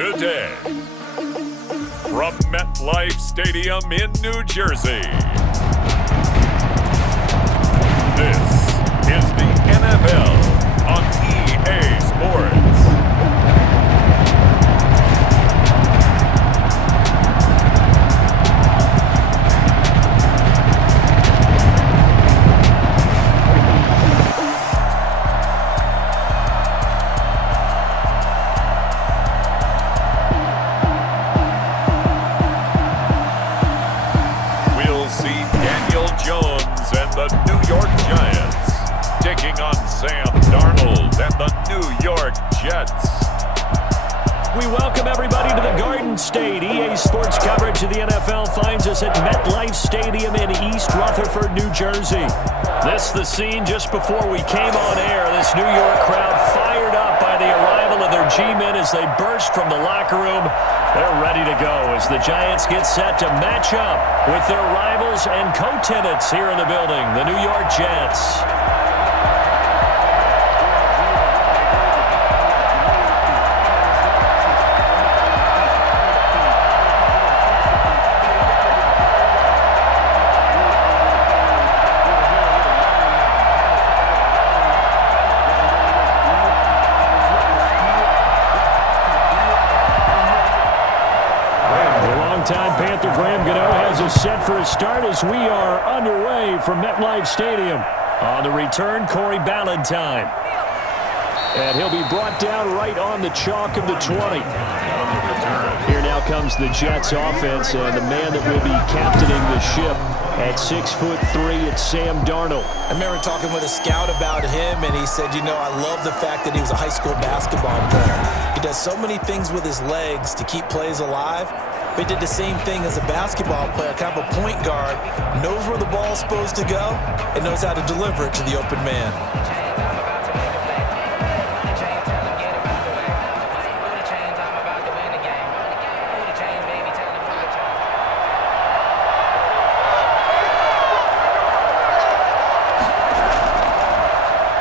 today. From MetLife Stadium in New Jersey, this is the NFL on EA Sports. The New York Giants taking on Sam Darnold and the New York Jets. We welcome everybody to the Garden State. EA Sports coverage of the NFL finds us at MetLife Stadium in East Rutherford, New Jersey. This the scene just before we came on air. This New York crowd fired up by the arrival of their G-men as they burst from the locker room. They're ready to go as the Giants get set to match up with their rivals and co-tenants here in the building, the New York Jets. Panther Graham Gano has us set for a start as we are underway from MetLife Stadium. On the return, Corey Ballantyne. And he'll be brought down right on the chalk of the 20. Here now comes the Jets offense, and the man that will be captaining the ship at 6'3", it's Sam Darnold. I remember talking with a scout about him, and he said, you know, I love the fact that he was a high school basketball player. He does so many things with his legs to keep plays alive. But he did the same thing as a basketball player, kind of a point guard, knows where the ball's supposed to go, and knows how to deliver it to the open man.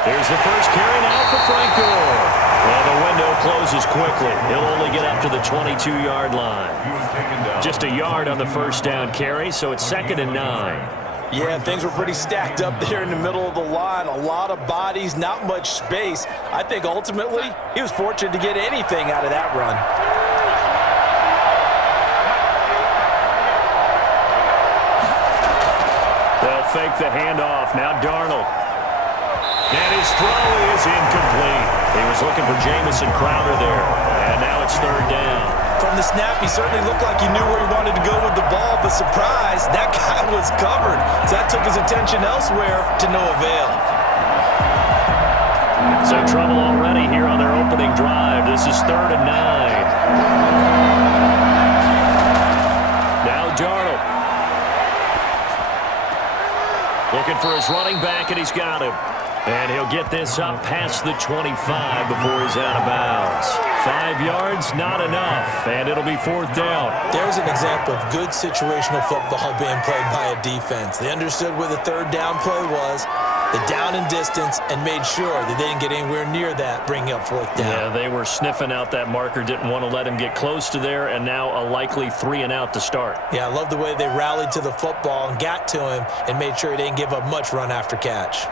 Here's the first carry now for Frank Gore. Well, the window closes quickly. He'll only get up to the 22-yard line. Just a yard on the first down carry, so it's 2nd and 9. Yeah, things were pretty stacked up there in the middle of the line. A lot of bodies, not much space. I think ultimately he was fortunate to get anything out of that run. They'll fake the handoff. Now Darnold. And his throw is incomplete. He was looking for Jamison Crowder there. And now it's 3rd down. From the snap, he certainly looked like he knew where he wanted to go with the ball, but surprise, that guy was covered. So that took his attention elsewhere to no avail. So trouble already here on their opening drive. This is 3rd and 9. Now Darnold. Looking for his running back, and he's got him. And he'll get this up past the 25 before he's out of bounds. 5 yards, not enough, and it'll be 4th down. There's an example of good situational football being played by a defense. They understood where the 3rd down play was, the down and distance, and made sure that they didn't get anywhere near that, bringing up 4th down. Yeah, they were sniffing out that marker, didn't want to let him get close to there, and now a likely 3-and-out to start. Yeah, I love the way they rallied to the football and got to him and made sure he didn't give up much run after catch.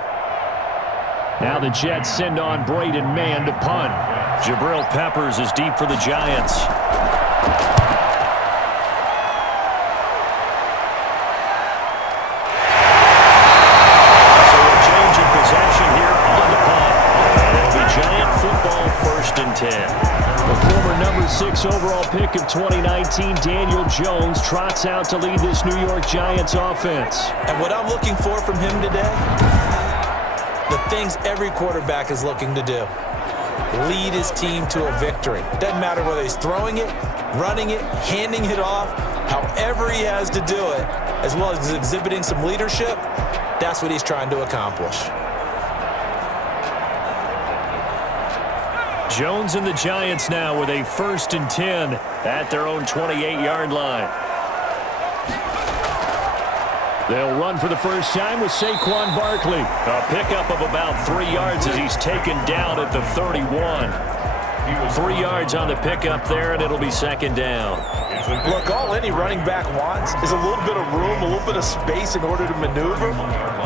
Now the Jets send on Braden Mann to punt. Jabril Peppers is deep for the Giants. So a change in possession here on the punt. It'll be Giant football 1st and 10. The former number 6 overall pick of 2019, Daniel Jones, trots out to lead this New York Giants offense. And what I'm looking for from him today, the things every quarterback is looking to do. Lead his team to a victory. Doesn't matter whether he's throwing it, running it, handing it off, however he has to do it, as well as exhibiting some leadership, that's what he's trying to accomplish. Jones and the Giants now with a 1st and 10 at their own 28-yard line. They'll run for the first time with Saquon Barkley. A pickup of about 3 yards as he's taken down at the 31. 3 yards on the pickup there, and it'll be second down. Look, all any running back wants is a little bit of room, a little bit of space in order to maneuver,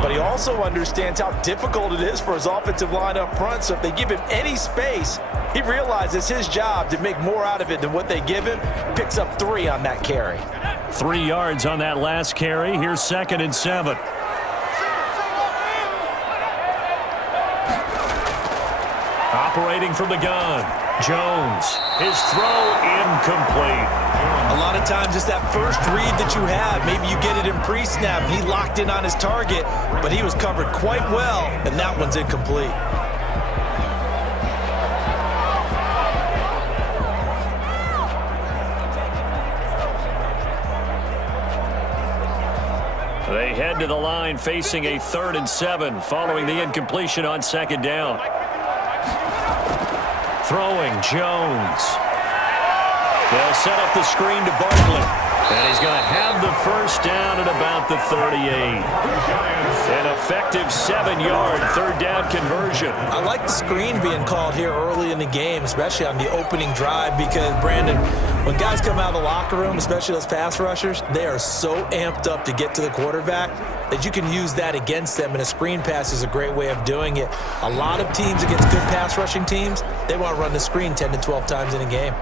but he also understands how difficult it is for his offensive line up front, so if they give him any space, he realizes it's his job to make more out of it than what they give him. Picks up 3 on that carry. 3 yards on that last carry. Here's 2nd and 7. Operating from the gun, Jones. His throw incomplete. A lot of times it's that first read that you have. Maybe you get it in pre-snap. He locked in on his target, but he was covered quite well, and that one's incomplete. They head to the line facing a 3rd and 7 following the incompletion on 2nd down. Throwing, Jones. They'll set up the screen to Barkley. And he's going to have the first down at about the 38. An effective 7-yard 3rd down conversion. I like the screen being called here early in the game, especially on the opening drive, because, Brandon, when guys come out of the locker room, especially those pass rushers, they are so amped up to get to the quarterback that you can use that against them, and a screen pass is a great way of doing it. A lot of teams against good pass rushing teams, they want to run the screen 10 to 12 times in a game.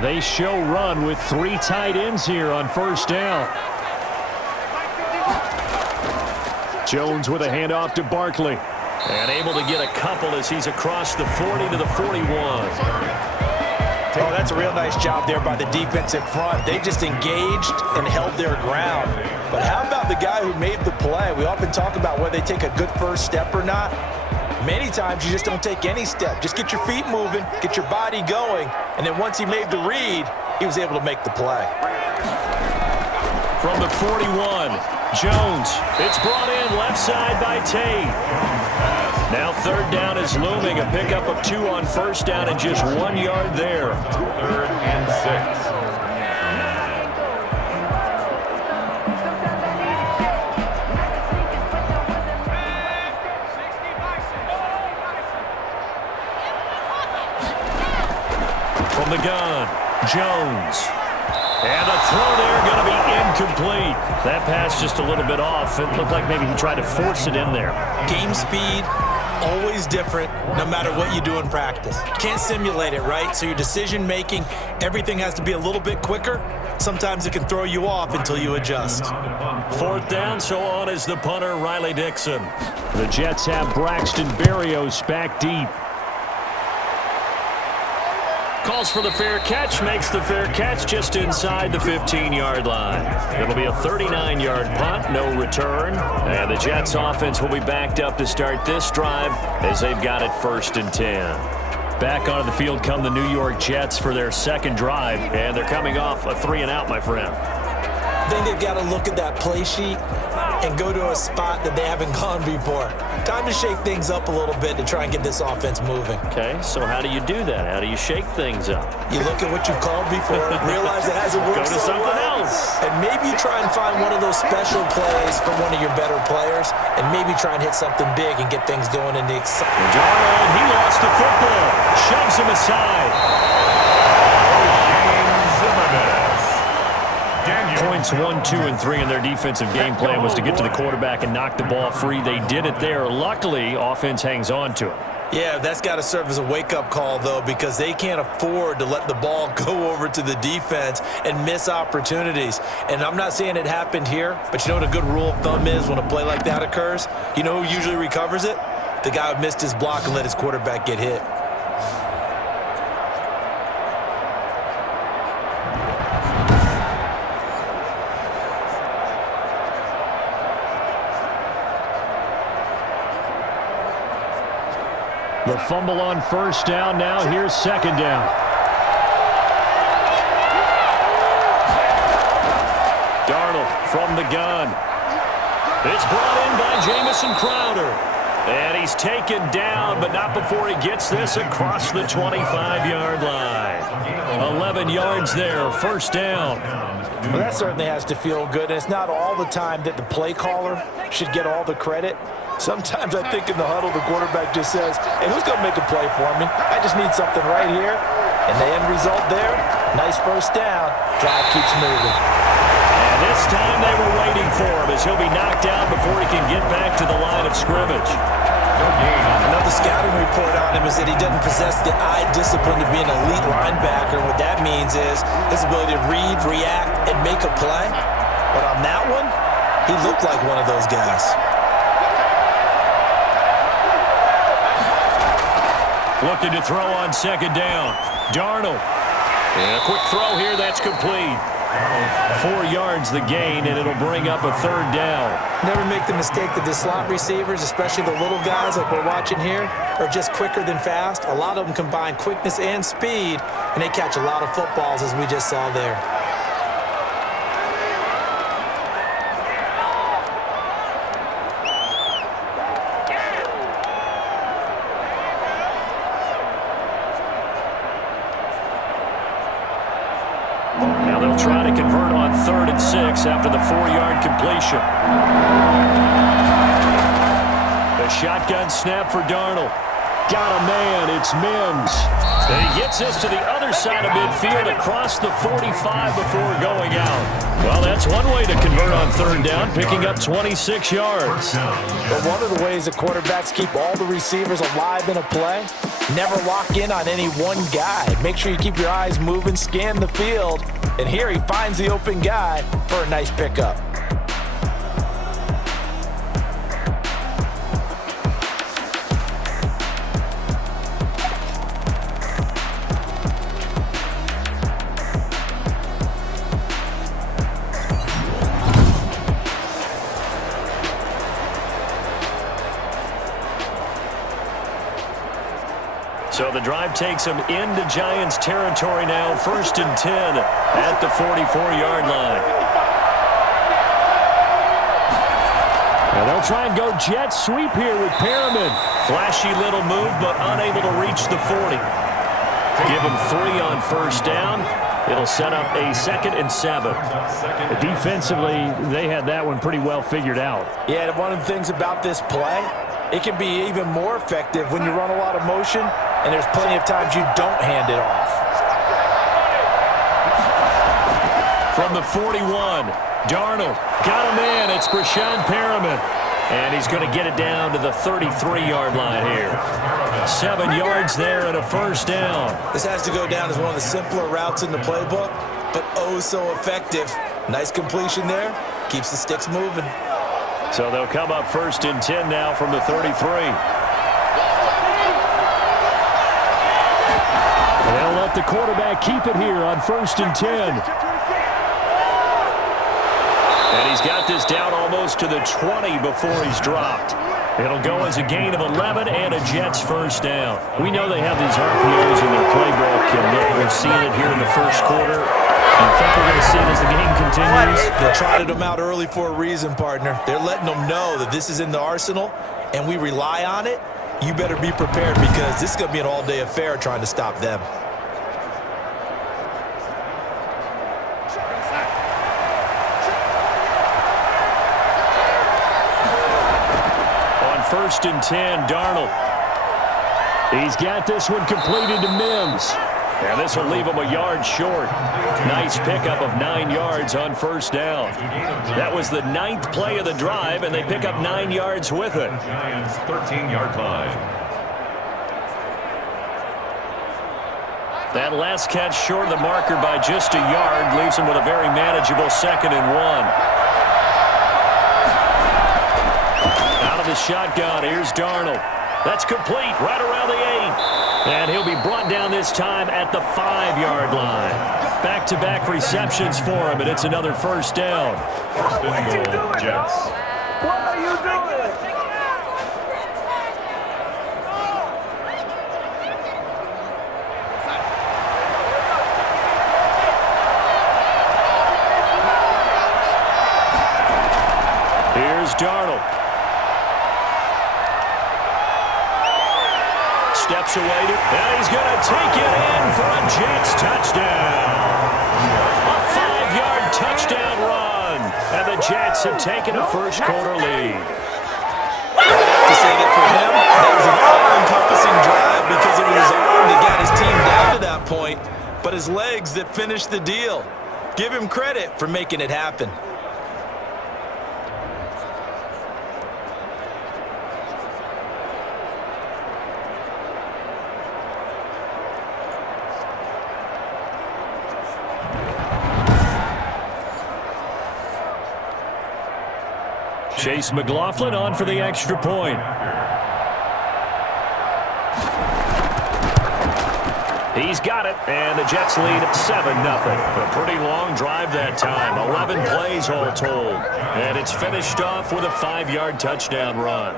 They show run with 3 tight ends here on 1st down. Jones with a handoff to Barkley. And able to get a couple as he's across the 40 to the 41. Oh, that's a real nice job there by the defensive front. They just engaged and held their ground. But how about the guy who made the play? We often talk about whether they take a good first step or not. Many times you just don't take any step. Just get your feet moving, get your body going, and then once he made the read, he was able to make the play. From the 41, Jones. It's brought in left side by Tate. Now 3rd down is looming. A pickup of 2 on 1st down and just 1 yard there. 3rd and 6. From the gun, Jones. And the throw there going to be incomplete. That pass just a little bit off. It looked like maybe he tried to force it in there. Game speed, always different, no matter what you do in practice. Can't simulate it, right? So your decision making, everything has to be a little bit quicker. Sometimes it can throw you off until you adjust. 4th down, so on is the punter, Riley Dixon. The Jets have Braxton Berrios back deep. Calls for the fair catch, makes the fair catch just inside the 15-yard line. It'll be a 39-yard punt, no return. And the Jets offense will be backed up to start this drive as they've got it 1st and 10. Back onto the field come the New York Jets for their 2nd drive, and they're coming off a 3-and-out, my friend. I think they've got to look at that play sheet and go to a spot that they haven't gone before. Time to shake things up a little bit to try and get this offense moving. Okay, so how do you do that? How do you shake things up? You look at what you've called before, realize it hasn't worked Go to so something well, else. and maybe you try and find one of those special plays from one of your better players, and maybe try and hit something big and get things going in the excitement. Darnold, he lost the football. Shoves him aside. Points 1, 2, and 3 in their defensive game plan was to get to the quarterback and knock the ball free. They did it there. Luckily, offense hangs on to it. Yeah, that's got to serve as a wake-up call, though, because they can't afford to let the ball go over to the defense and miss opportunities. And I'm not saying it happened here, but you know what a good rule of thumb is when a play like that occurs? You know who usually recovers it? The guy who missed his block and let his quarterback get hit. The fumble on 1st down. Now here's 2nd down. Darnold from the gun. It's brought in by Jamison Crowder. And he's taken down, but not before he gets this across the 25-yard line. 11 yards there, 1st down. Well, that certainly has to feel good. And it's not all the time that the play caller should get all the credit. Sometimes I think in the huddle, the quarterback just says, hey, who's going to make a play for me? I just need something right here. And the end result there, nice first down. Drive keeps moving. And this time they were waiting for him as he'll be knocked out before he can get back to the line of scrimmage. Another scouting report on him is that he doesn't possess the eye discipline to be an elite linebacker. And what that means is his ability to read, react, and make a play. But on that one, he looked like one of those guys. Looking to throw on second down. Darnold. And a quick throw here, that's complete. 4 yards the gain, and it'll bring up a third down. Never make the mistake that the slot receivers, especially the little guys like we're watching here, are just quicker than fast. A lot of them combine quickness and speed, and they catch a lot of footballs, as we just saw there. Now they'll try to convert on 3rd and 6 after the 4-yard completion. The shotgun snap for Darnold. Got a man, it's Mims. And he gets this to the other side of midfield across the 45 before going out. Well, that's one way to convert on 3rd down, picking up 26 yards. But one of the ways the quarterbacks keep all the receivers alive in a play, never lock in on any one guy. Make sure you keep your eyes moving, scan the field, and here he finds the open guy for a nice pickup. So the drive takes them into Giants territory now, 1st and 10 at the 44-yard line. Now they'll try and go jet sweep here with Perriman. Flashy little move, but unable to reach the 40. Give them 3 on 1st down. It'll set up a 2nd and 7. Defensively, they had that one pretty well figured out. Yeah, and one of the things about this play, it can be even more effective when you run a lot of motion, and there's plenty of times you don't hand it off. From the 41, Darnold got a man. It's Brashad Perriman. And he's going to get it down to the 33-yard line here. 7 yards there and a 1st down. This has to go down as one of the simpler routes in the playbook, but oh so effective. Nice completion there. Keeps the sticks moving. So they'll come up 1st and 10 now from the 33. They'll let the quarterback keep it here on 1st and 10. And he's got this down almost to the 20 before he's dropped. It'll go as a gain of 11 and a Jets 1st down. We know they have these RPOs in their playbook, and we're seeing it here in the 1st quarter. I think we're going to see it as the game continues. They trotted them out early for a reason, partner. They're letting them know that this is in the arsenal, and we rely on it. You better be prepared because this is going to be an all-day affair trying to stop them. On 1st and 10, Darnold. He's got this one completed to Mims. And this will leave him a yard short. Nice pickup of 9 yards on 1st down. That was the 9th play of the drive, and they pick up 9 yards with it. Giants 13-yard line. That last catch short of the marker by just a yard leaves him with a very manageable 2nd and 1. Out of the shotgun, here's Darnold. That's complete right around the 8. And he'll be brought down this time at the 5-yard line. Back-to-back receptions for him, and it's another 1st down. 1st and goal, Jets. What are you doing? Here's Darnold. Steps away, and he's going to take it in for a Jets touchdown. A 5-yard touchdown run, and the Jets have taken a 1st quarter lead. to say that for him, that was an all-encompassing drive because it was his arm that got his team down to that point, but his legs that finished the deal. Give him credit for making it happen. Chase McLaughlin on for the extra point. He's got it, and the Jets lead 7-0. A pretty long drive that time, 11 plays all told. And it's finished off with a 5-yard touchdown run.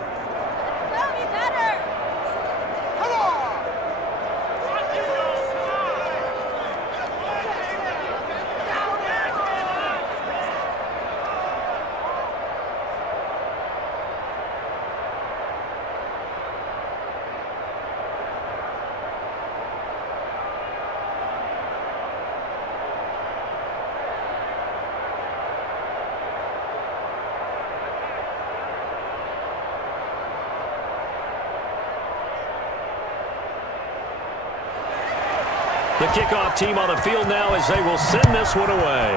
The kickoff team on the field now as they will send this one away.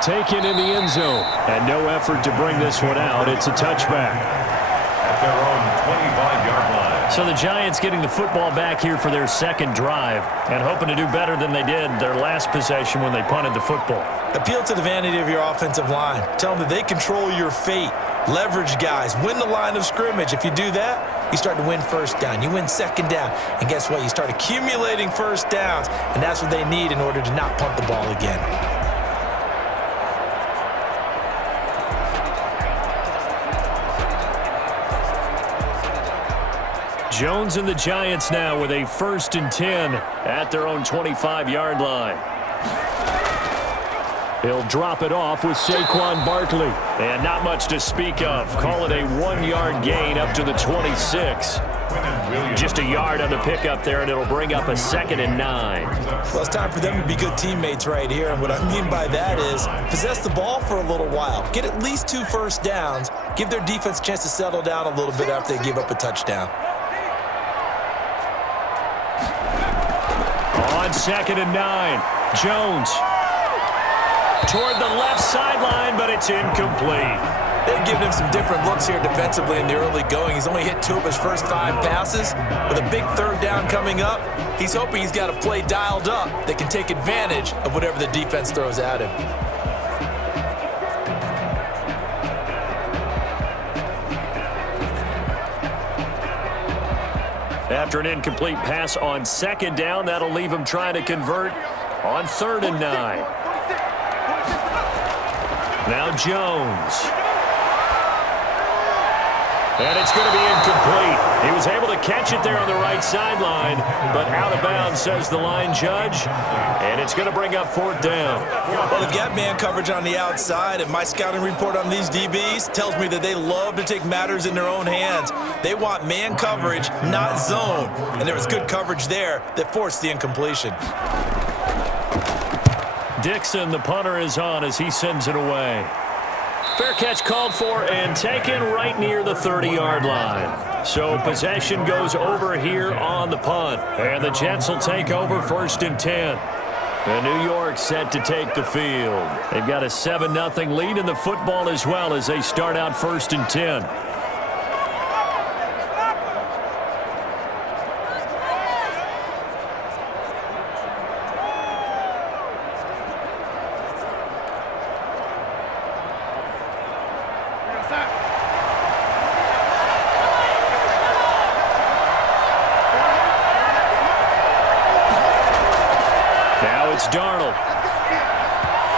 Taken in the end zone, and no effort to bring this one out. It's a touchback. At their own 25-yard line. So the Giants getting the football back here for their second drive and hoping to do better than they did their last possession when they punted the football. Appeal to the vanity of your offensive line. Tell them that they control your fate. Leverage guys. Win the line of scrimmage. If you do that, you start to win first down. You win second down. And guess what? You start accumulating first downs. And that's what they need in order to not punt the ball again. Jones and the Giants now with a 1st and 10 at their own 25-yard line. He'll drop it off with Saquon Barkley. And not much to speak of. Call it a 1-yard gain up to the 26. Just a yard on the pickup there, and it'll bring up a 2nd and 9. Well, it's time for them to be good teammates right here. And what I mean by that is possess the ball for a little while. Get at least 2 first downs. Give their defense a chance to settle down a little bit after they give up a touchdown. On 2nd and 9, Jones toward the left sideline, but it's incomplete. They've given him some different looks here defensively in the early going. He's only hit 2 of his first 5 passes. With a big 3rd down coming up, he's hoping he's got a play dialed up that can take advantage of whatever the defense throws at him. After an incomplete pass on 2nd down, that'll leave him trying to convert on 3rd and 9. Now Jones. And it's going to be incomplete. He was able to catch it there on the right sideline, but out of bounds, says the line judge. And it's going to bring up 4th down. Well, they've got man coverage on the outside, and my scouting report on these DBs tells me that they love to take matters in their own hands. They want man coverage, not zone. And there was good coverage there that forced the incompletion. Dixon, the punter, is on as he sends it away. Fair catch called for and taken right near the 30-yard line. So possession goes over here on the punt. And the Jets will take over 1st and 10. And New York set to take the field. They've got a 7-0 lead in the football as well as they start out 1st and 10. Darnold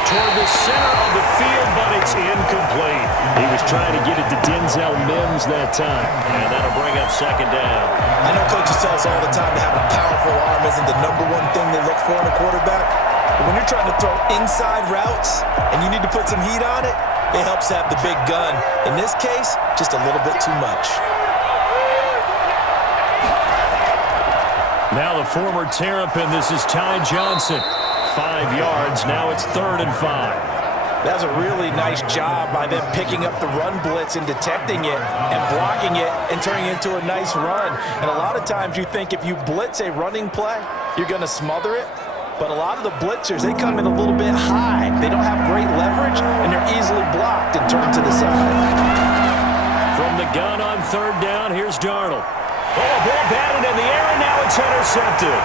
toward the center of the field, but it's incomplete. He was trying to get it to Denzel Mims that time, and that'll bring up 2nd down. I know coaches tell us all the time that having a powerful arm isn't the #1 thing they look for in a quarterback, but when you're trying to throw inside routes and you need to put some heat on it, it helps have the big gun. In this case, just a little bit too much. Now the former Terrapin, this is Ty Johnson. 5 yards, now it's 3rd and 5. That's a really nice job by them picking up the run blitz and detecting it and blocking it and turning it into a nice run. And a lot of times you think if you blitz a running play, you're going to smother it. But a lot of the blitzers, they come in a little bit high. They don't have great leverage, and they're easily blocked and turned to the side. From the gun on third down, here's Darnold. Oh, a ball batted in the air, and now it's intercepted.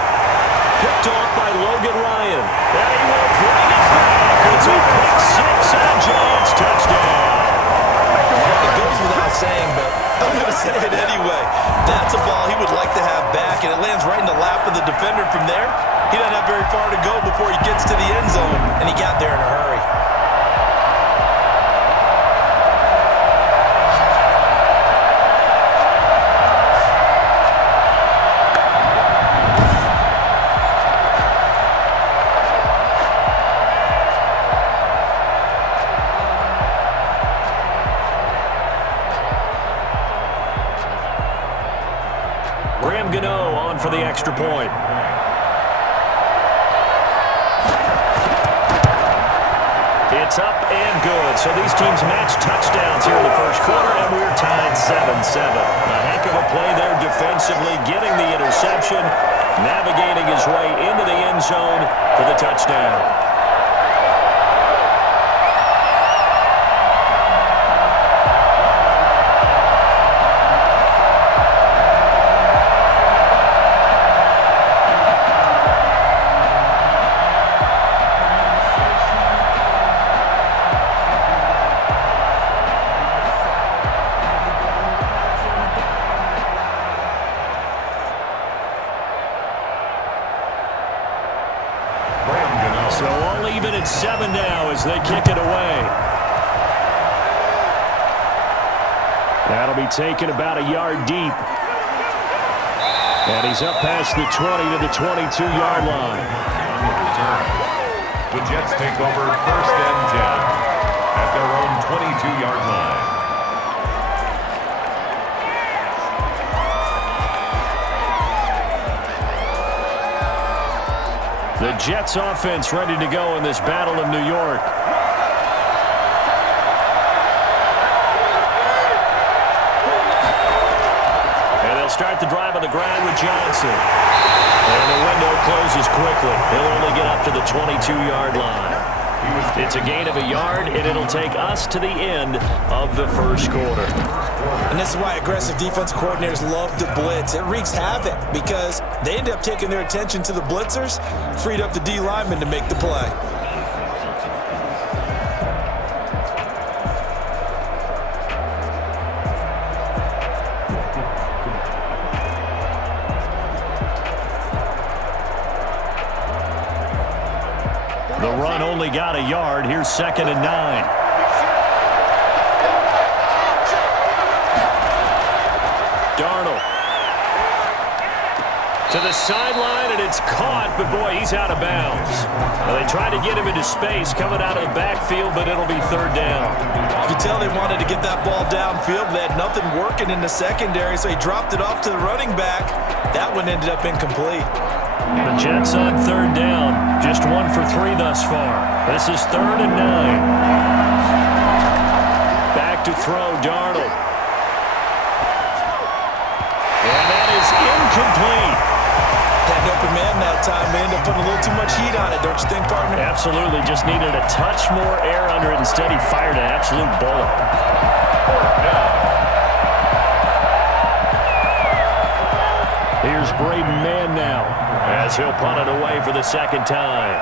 Picked off by Logan Ryan. And he will bring it back. It's a pick six and a Giants touchdown. It goes without saying, but I'm going to say it anyway. That's a ball he would like to have back, and it lands right in the lap of the defender from there. He doesn't have very far to go before he gets to the end zone, and he got there in a hurry. For the extra point. It's up and good. So these teams match touchdowns here in the first quarter, and we're tied 7-7. A heck of a play there defensively, getting the interception, navigating his way into the end zone for the touchdown. So all even at 7 now as they kick it away. That'll be taken about a yard deep. And he's up past the 20 to the 22-yard line. The Jets take over 1st and 10 at their own 22-yard line. The Jets offense ready to go in this battle of New York. And they'll start the drive on the ground with Johnson. And the window closes quickly. He'll only get up to the 22-yard line. It's a gain of a yard, and it'll take us to the end of the first quarter. And this is why aggressive defense coordinators love to blitz. It wreaks havoc because they end up taking their attention to the blitzers, freed up the D lineman to make the play. The run only got a yard. Here's 2nd and 9. To the sideline, and it's caught, but boy, he's out of bounds. Well, they tried to get him into space coming out of the backfield, but it'll be 3rd down. You can tell they wanted to get that ball downfield. They had nothing working in the secondary, so he dropped it off to the running back. That one ended up incomplete. The Jets on 3rd down, just 1 for 3 thus far. This is 3rd and 9. Back to throw, Darnold. And that is incomplete. Had an open man that time. They ended up putting a little too much heat on it, don't you think, partner? Absolutely. Just needed a touch more air under it. Instead, he fired an absolute bullet. Here's Braden Mann now as he'll punt it away for the 2nd time.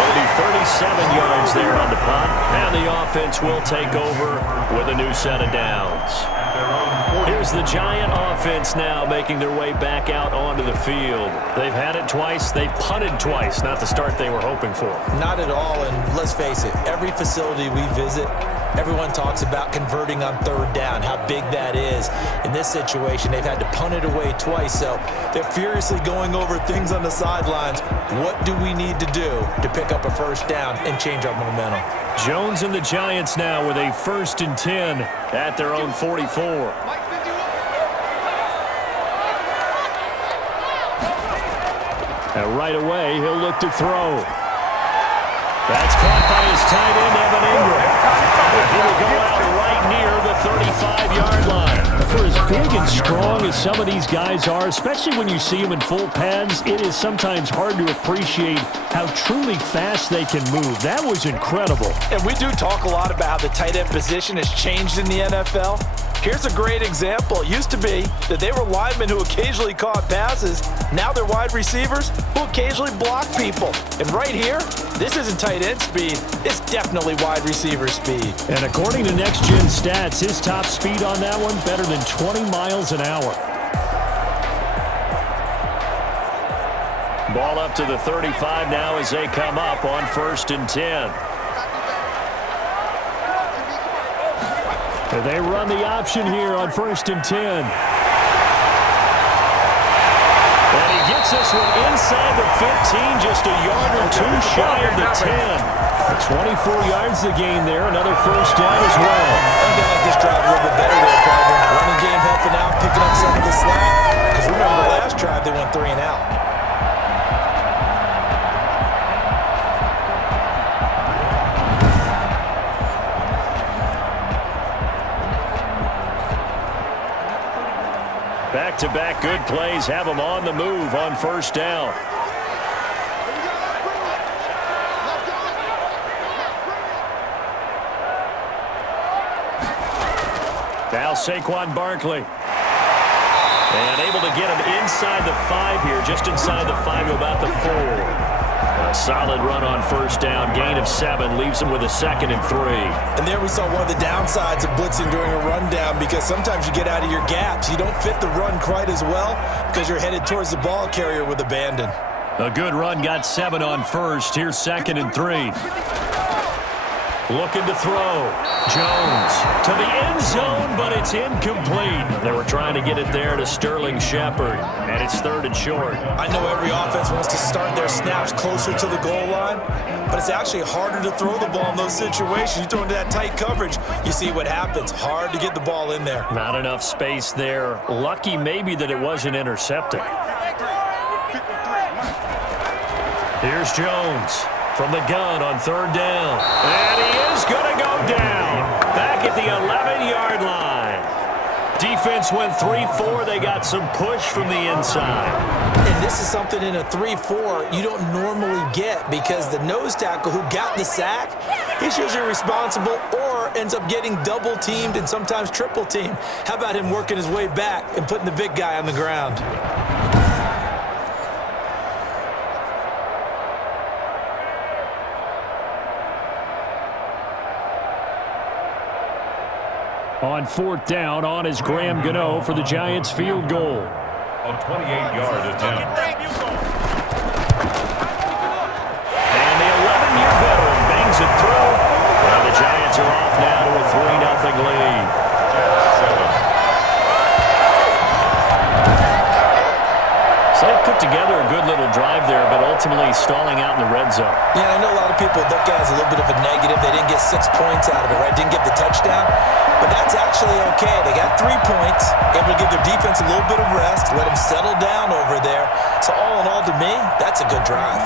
There'll be 37 yards there on the punt, and the offense will take over with a new set of downs. Here's the Giant offense now making their way back out onto the field. They've had it twice. They've punted twice. Not the start they were hoping for. Not at all, and let's face it, every facility we visit, everyone talks about converting on 3rd down, how big that is. In this situation, they've had to punt it away twice, so they're furiously going over things on the sidelines. What do we need to do to pick up a 1st down and change our momentum? Jones and the Giants now with a 1st and 10 at their own 44. And right away, he'll look to throw. That's caught by his tight end, Evan Ingram. He'll go out right near the 35-yard line. For as big and strong as some of these guys are, especially when you see them in full pads, it is sometimes hard to appreciate how truly fast they can move. That was incredible. And we do talk a lot about how the tight end position has changed in the NFL. Here's a great example. It used to be that they were linemen who occasionally caught passes. Now they're wide receivers who occasionally block people. And right here, this isn't tight end speed. It's definitely wide receiver speed. And according to Next Gen Stats, his top speed on that one, better than 20 miles an hour. Ball up to the 35 now as they come up on 1st and 10. And they run the option here on 1st and 10. And he gets this one inside the 15, just a yard or two shy of the 10. 24 yards the gain there, another first down as well. I think I like this drive a little bit better there, partner. Running game helping out, picking up some of the slack. Because remember the last drive, they went 3 and out. Back-to-back good plays have them on the move on 1st down. Now Saquon Barkley. And able to get him inside the 5 here, just inside the 5 to about the 4. A solid run on 1st down, gain of 7, leaves him with a 2nd and 3. And there we saw one of the downsides of blitzing during a rundown, because sometimes you get out of your gaps. You don't fit the run quite as well because you're headed towards the ball carrier with abandon. A good run, got 7 on 1st. Here's 2nd and 3. Looking to throw. Jones to the end zone, but it's incomplete. They were trying to get it there to Sterling Shepard, and it's 3rd and short. I know every offense wants to start their snaps closer to the goal line, but it's actually harder to throw the ball in those situations. You throw into that tight coverage, you see what happens. Hard to get the ball in there. Not enough space there. Lucky maybe that it wasn't intercepted. Here's Jones from the gun on 3rd down. And he is going to go down. Back at the 11-yard line. Defense went 3-4. They got some push from the inside. And this is something in a 3-4 you don't normally get, because the nose tackle who got the sack, he's usually responsible or ends up getting double-teamed and sometimes triple-teamed. How about him working his way back and putting the big guy on the ground? On 4th down, on is Graham Gano for the Giants field goal. A 28-yard attempt. And the 11-year veteran bangs it through. Now the Giants are off now to a 3-0 lead. So they put together a good little drive there, but ultimately stalling out in the red zone. Yeah, I know a lot of people look at it as a little bit of a negative. They didn't get 6 points out of it, right? Didn't get the touchdown. But that's actually okay. They got 3 points, able to give their defense a little bit of rest, let them settle down over there. So all in all, to me, that's a good drive.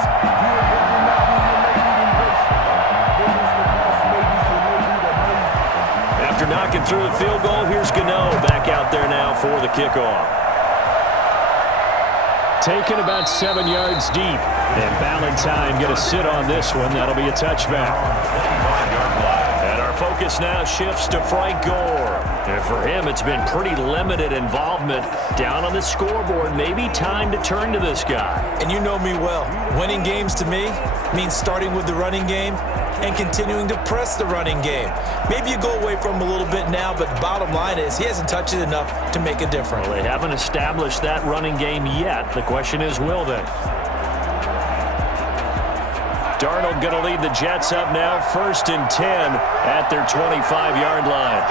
After knocking through the field goal, here's Gano back out there now for the kickoff. Taken about 7 yards deep. And Ballantyne going to sit on this one. That'll be a touchback. And our focus now shifts to Frank Gore. And for him, it's been pretty limited involvement down on the scoreboard. Maybe time to turn to this guy. And you know me well. Winning games to me means starting with the running game and continuing to press the running game. Maybe you go away from him a little bit now, but the bottom line is he hasn't touched it enough to make a difference. Well, they haven't established that running game yet. The question is, will they? Darnold going to lead the Jets up now, 1st and 10 at their 25-yard line.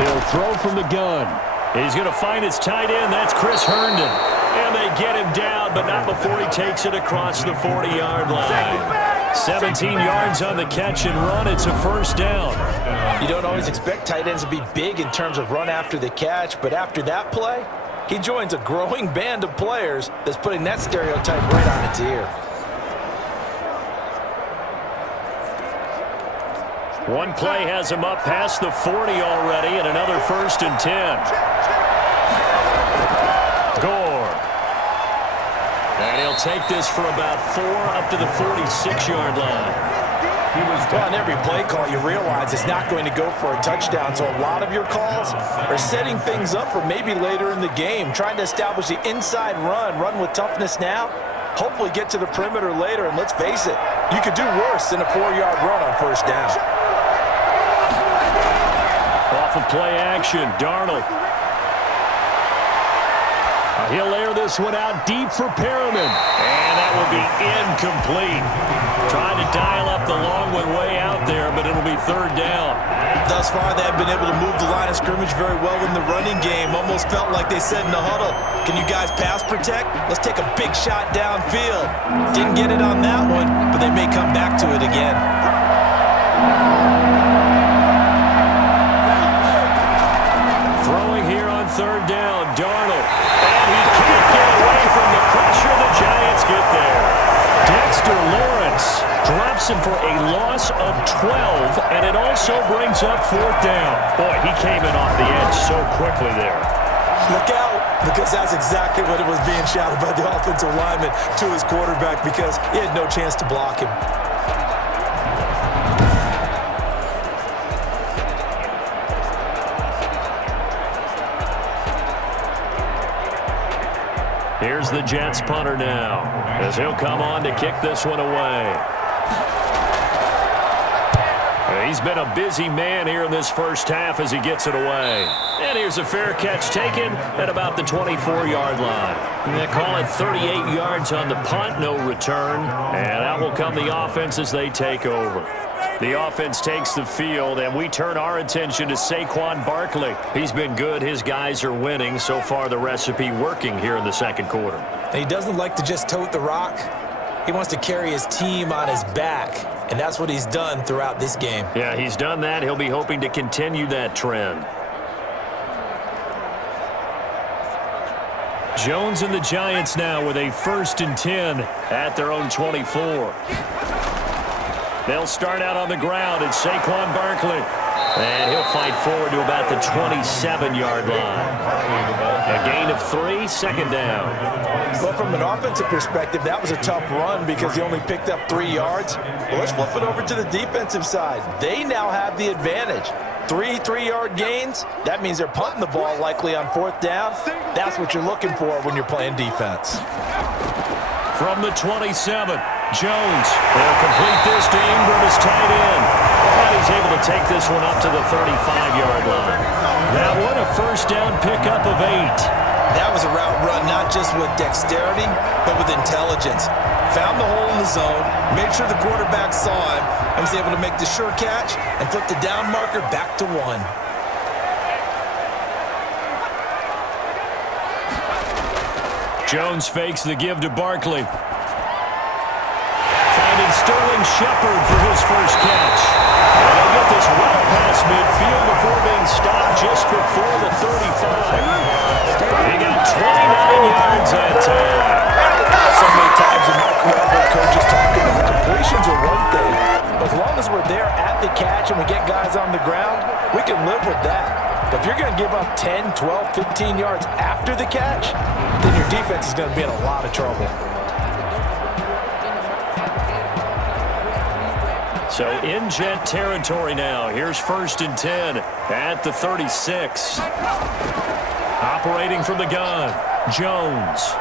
He'll throw from the gun. He's going to find his tight end. That's Chris Herndon. And they get him down, but not before he takes it across the 40-yard line. 17 yards on the catch and run. It's a 1st down. You don't always expect tight ends to be big in terms of run after the catch, but after that play, He joins a growing band of players that's putting that stereotype right on its ear. One play has him up past the 40 already, and another 1st and 10. Gore. And he'll take this for about 4 up to the 46-yard line. Well, on every play call, you realize it's not going to go for a touchdown, so a lot of your calls are setting things up for maybe later in the game, trying to establish the inside run with toughness now, hopefully get to the perimeter later, and let's face it, you could do worse than a 4-yard run on 1st down. Off of play action, Darnold. He'll air this one out deep for Perriman. And that will be incomplete. Trying to dial up the long one way out there, but it'll be 3rd down. Thus far, they have been able to move the line of scrimmage very well in the running game. Almost felt like they said in the huddle, can you guys pass protect? Let's take a big shot downfield. Didn't get it on that one, but they may come back to it again. Throwing here on 3rd down, Darnold. And he can't get away from the pressure. The Giants get there. Dexter Lawrence drops him for a loss of 12, and it also brings up 4th down. Boy, he came in off the edge so quickly there. Look out, because that's exactly what it was being shouted by the offensive lineman to his quarterback, because he had no chance to block him. Here's the Jets punter now, as he'll come on to kick this one away. He's been a busy man here in this 1st half as he gets it away. And here's a fair catch taken at about the 24-yard line. They call it 38 yards on the punt, no return. And out will come the offense as they take over. The offense takes the field, and we turn our attention to Saquon Barkley. He's been good. His guys are winning. So far, the recipe working here in the 2nd quarter. And he doesn't like to just tote the rock. He wants to carry his team on his back, and that's what he's done throughout this game. Yeah, he's done that. He'll be hoping to continue that trend. Jones and the Giants now with a 1st and 10 at their own 24. They'll start out on the ground. It's Saquon Barkley. And he'll fight forward to about the 27-yard line. A gain of 3, 2nd down. Well, from an offensive perspective, that was a tough run because he only picked up 3 yards. Well, let's flip it over to the defensive side. They now have the advantage. 3 3-yard gains. That means they're punting the ball likely on 4th down. That's what you're looking for when you're playing defense. From the 27, Jones will complete this to Ingram as tight end. And he's able to take this one up to the 35-yard line. That one a 1st down pickup of 8. That was a route run not just with dexterity, but with intelligence. Found the hole in the zone, made sure the quarterback saw him, and was able to make the sure catch and flip the down marker back to 1. Jones fakes the give to Barkley. Finding Sterling Shepard for his 1st catch. And they'll get this well past midfield before being stopped just before the 35. He got 29 yards that time. So many times in my career, I've heard coaches talk about completions are one thing. But as long as we're there at the catch and we get guys on the ground, we can live with that. But if you're going to give up 10, 12, 15 yards after the catch, then your defense is going to be in a lot of trouble. So in Jet territory now. Here's 1st and 10 at the 36. Operating from the gun, Jones.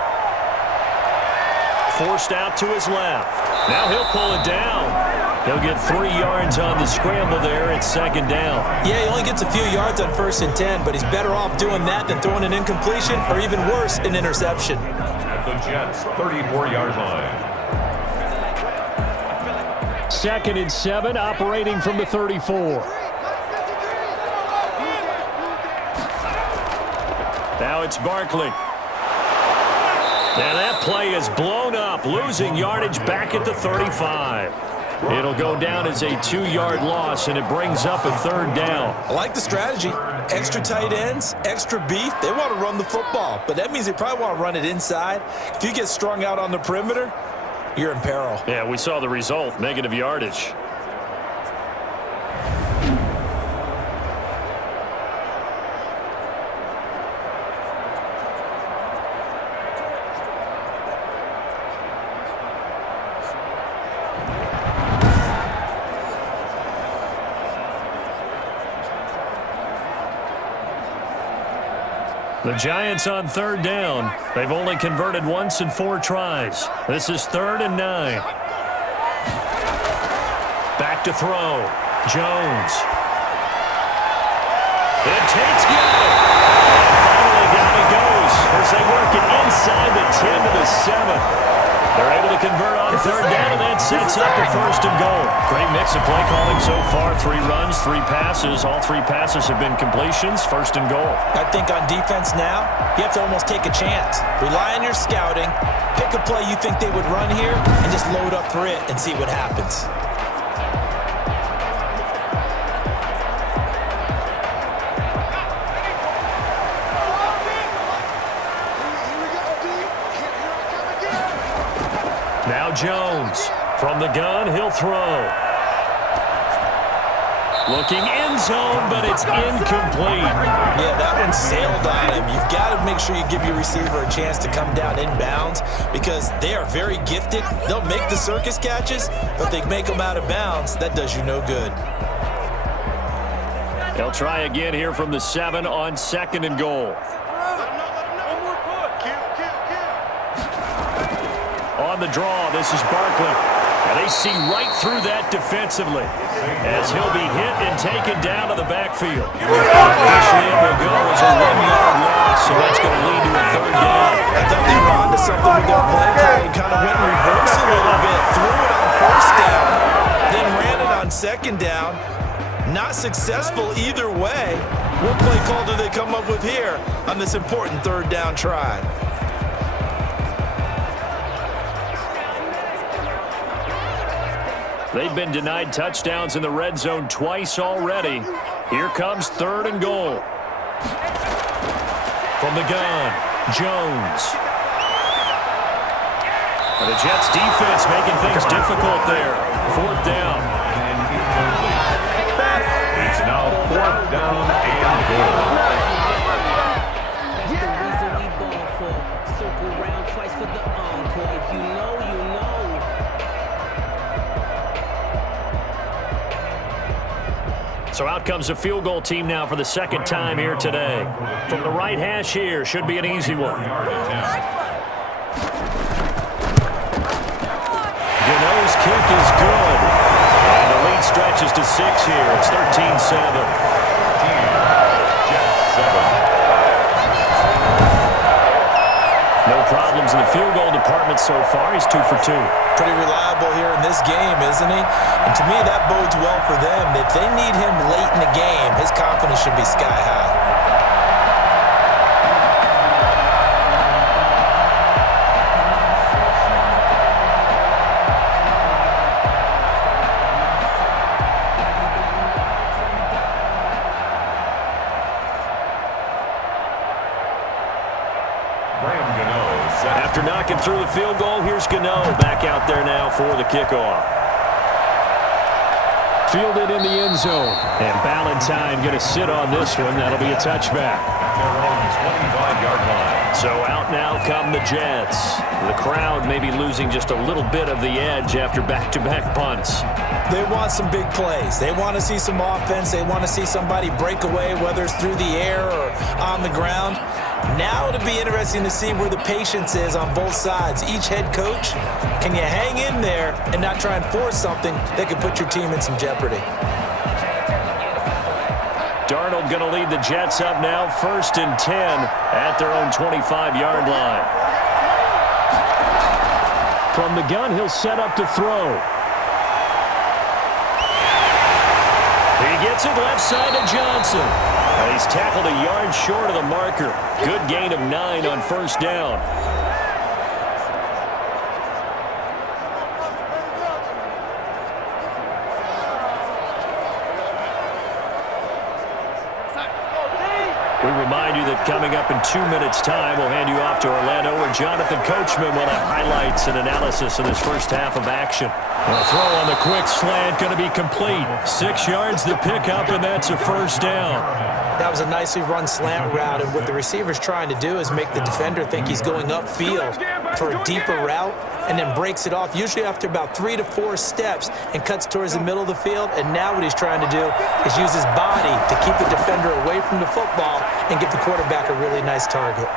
Forced out to his left. Now he'll pull it down. He'll get 3 yards on the scramble there. It's 2nd down. Yeah, he only gets a few yards on 1st and 10, but he's better off doing that than throwing an incompletion or even worse, an interception. At the Jets' 34-yard line. 2nd and 7, operating from the 34. Now it's Barkley. And that play is blown up, losing yardage back at the 35. It'll go down as a 2-yard loss, and it brings up a 3rd down. I like the strategy. Extra tight ends, extra beef. They want to run the football, but that means they probably want to run it inside. If you get strung out on the perimeter, you're in peril. Yeah, we saw the result, negative yardage. The Giants on 3rd down. They've only converted once in 4 tries. This is 3rd and 9. Back to throw. Jones. And Tate's got it. And finally down he goes as they work it inside the 10 to the 7. They're able to convert on 3rd down, and that sets up a 1st and goal. Great mix of play calling so far. 3 runs, 3 passes. All 3 passes have been completions. 1st and goal. I think on defense now, you have to almost take a chance. Rely on your scouting. Pick a play you think they would run here, and just load up for it and see what happens. Now Jones. From the gun, he'll throw. Looking end zone, but it's incomplete. Yeah, that one sailed on him. You've got to make sure you give your receiver a chance to come down inbounds because they are very gifted. They'll make the circus catches, but they make them out of bounds. That does you no good. They'll try again here from the 7 on 2nd and goal. On the draw, this is Barkley. And they see right through that defensively as he'll be hit and taken down to the backfield. Officially, it will go as a 1-yard loss, so that's going to lead to a 3rd down. I thought they were on to something with their play call and kind of went in reverse a little bit. Threw it on 1st down, then ran it on 2nd down. Not successful either way. What play call do they come up with here on this important 3rd down try? They've been denied touchdowns in the red zone twice already. Here comes 3rd and goal. From the gun, Jones. And the Jets defense making things difficult there. 4th down. It's now 4th down and goal. So out comes a field goal team now for the 2nd time here today. From the right hash here, should be an easy one. Gano's kick is good. And the lead stretches to 6 here. It's 13-7. No problems in the field goal department so far. He's 2 for 2. Pretty reliable here in this game, isn't he? And to me, that bodes well for them. If they need him late in the game, his confidence should be sky high. After knocking through the field goal, here's Gano back out there now for the kickoff. Fielded in the end zone. And Ballantyne going to sit on this one. That'll be a touchback. They're on the 25-yard line. So out now come the Jets. The crowd may be losing just a little bit of the edge after back-to-back punts. They want some big plays. They want to see some offense. They want to see somebody break away, whether it's through the air or on the ground. Now it'll be interesting to see where the patience is on both sides. Each head coach, can you hang in there and not try and force something that could put your team in some jeopardy? Darnold going to lead the Jets up now, 1st and 10 at their own 25-yard line. From the gun, he'll set up to throw. He gets it left side to Johnson. And he's tackled a yard short of the marker. Good gain of 9 on 1st down. We remind you that coming up in 2 minutes' time, we'll hand you off to Orlando, where Jonathan Coachman will have highlights and analysis of this first half of action. A throw on the quick slant going to be complete. 6 yards the pickup, and that's a first down. That was a nicely run slant route, and what the receiver's trying to do is make the defender think he's going upfield for a deeper route, and then breaks it off, usually after about 3 to 4 steps, and cuts towards the middle of the field. And now what he's trying to do is use his body to keep the defender away from the football and give the quarterback a really nice target.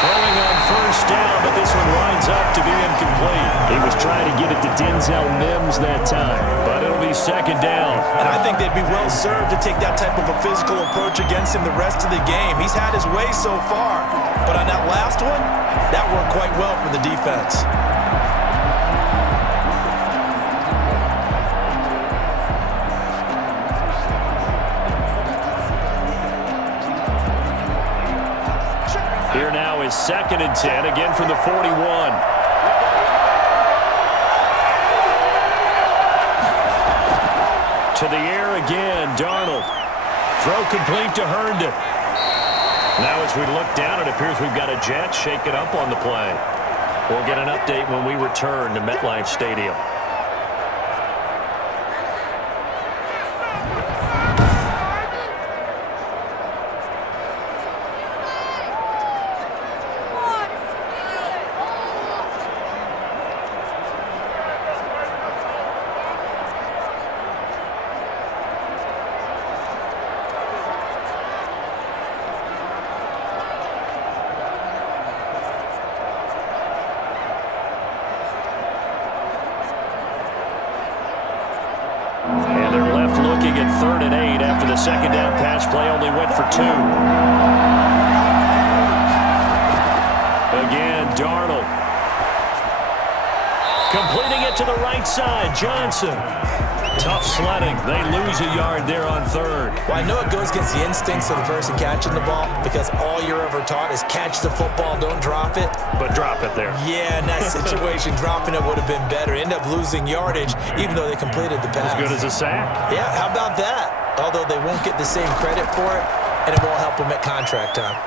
Throwing on first down, but this one winds up to be incomplete. He was trying to get it to Denzel Mims that time, but it'll be second down. And I think they'd be well served to take that type of a physical approach against him the rest of the game. He's had his way so far, but on that last one, that worked quite well for the defense. Here now is 2nd and 10, again from the 41. To the air again, Darnold. Throw complete to Herndon. Now as we look down, it appears we've got a Jet shaken up on the play. We'll get an update when we return to MetLife Stadium. And they're left looking at 3rd and 8 after the second down pass play only went for 2. Again, Darnold. Completing it to the right side, Johnson. Tough sledding. They lose a yard there on 3rd. Well, I know it goes against the instincts of the person catching the ball, because all you're ever taught is catch the football, don't drop it. But drop it there. Yeah, in that situation, dropping it would have been better. End up losing yardage, even though they completed the pass. As good as a sack. Yeah, how about that? Although they won't get the same credit for it, and it won't help them at contract time.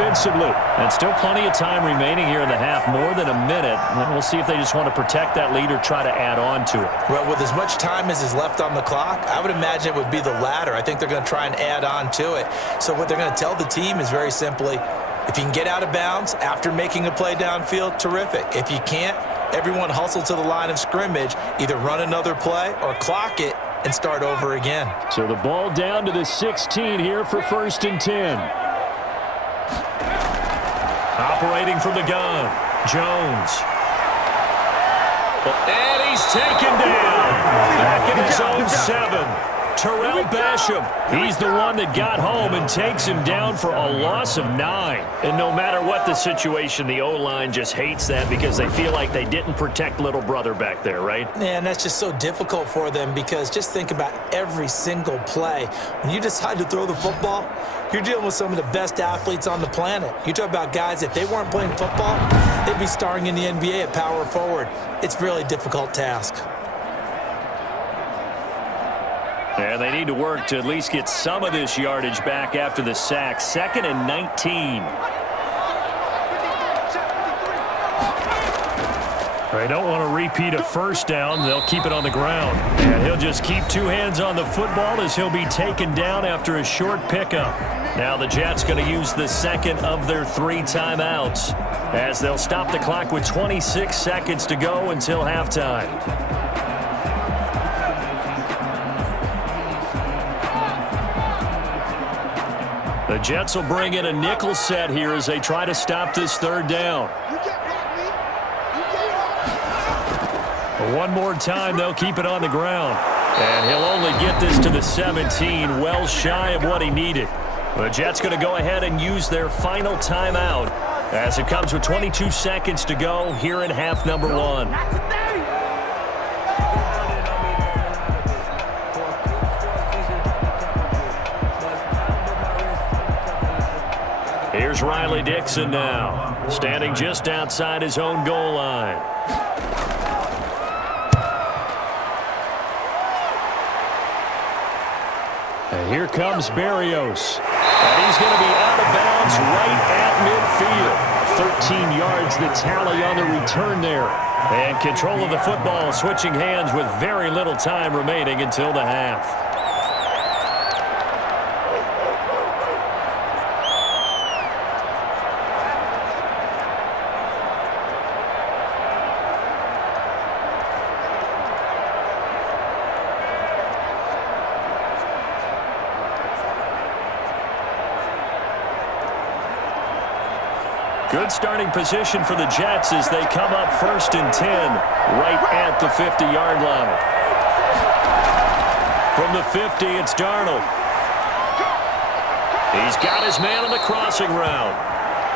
Offensively. And still plenty of time remaining here in the half, more than a minute. And we'll see if they just want to protect that lead or try to add on to it. Well, with as much time as is left on the clock, I would imagine it would be the latter. I think they're going to try and add on to it. So what they're going to tell the team is very simply, if you can get out of bounds after making a play downfield, terrific. If you can't, everyone hustle to the line of scrimmage, either run another play or clock it and start over again. So the ball down to the 16 here for 1st and 10. Operating from the gun, Jones. And he's taken down. Back in his own 7. Terrell Basham. He's the one that got home and takes him down for a loss of 9. And no matter what the situation, the O-line just hates that because they feel like they didn't protect little brother back there, right? Man, that's just so difficult for them, because just think about every single play. When you decide to throw the football, you're dealing with some of the best athletes on the planet. You talk about guys, if they weren't playing football, they'd be starring in the NBA at power forward. It's a really difficult task. And they need to work to at least get some of this yardage back after the sack. 2nd and 19. They don't want to repeat a first down. They'll keep it on the ground. And he'll just keep 2 hands on the football as he'll be taken down after a short pickup. Now the Jets going to use the 2nd of their 3 timeouts as they'll stop the clock with 26 seconds to go until halftime. The Jets will bring in a nickel set here as they try to stop this 3rd down. One more time, they'll keep it on the ground. And he'll only get this to the 17, well shy of what he needed. The Jets going to go ahead and use their final timeout as it comes with 22 seconds to go here in half number 1. Here's Here's Riley Dixon now, standing just outside his own goal line. And here comes Berrios. And he's going to be out of bounds right at midfield. 13 yards the tally on the return there. And control of the football switching hands with very little time remaining until the half. Good starting position for the Jets as they come up 1st and 10 right at the 50-yard line. From the 50, it's Darnold. He's got his man on the crossing route.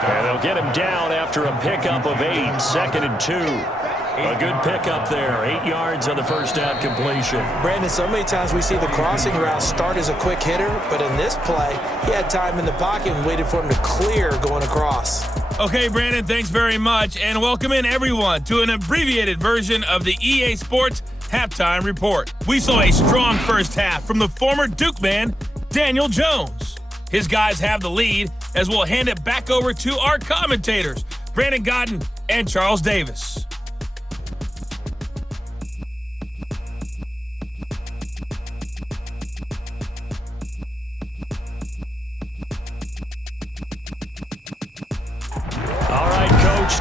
And they'll get him down after a pickup of 8, 2nd and 2. A good pickup there, 8 yards on the first down completion. Brandon, so many times we see the crossing route start as a quick hitter, but in this play, he had time in the pocket and waited for him to clear going across. Okay, Brandon, thanks very much, and welcome in everyone to an abbreviated version of the EA Sports Halftime Report. We saw a strong first half from the former Duke man, Daniel Jones. His guys have the lead as we'll hand it back over to our commentators, Brandon Godden and Charles Davis.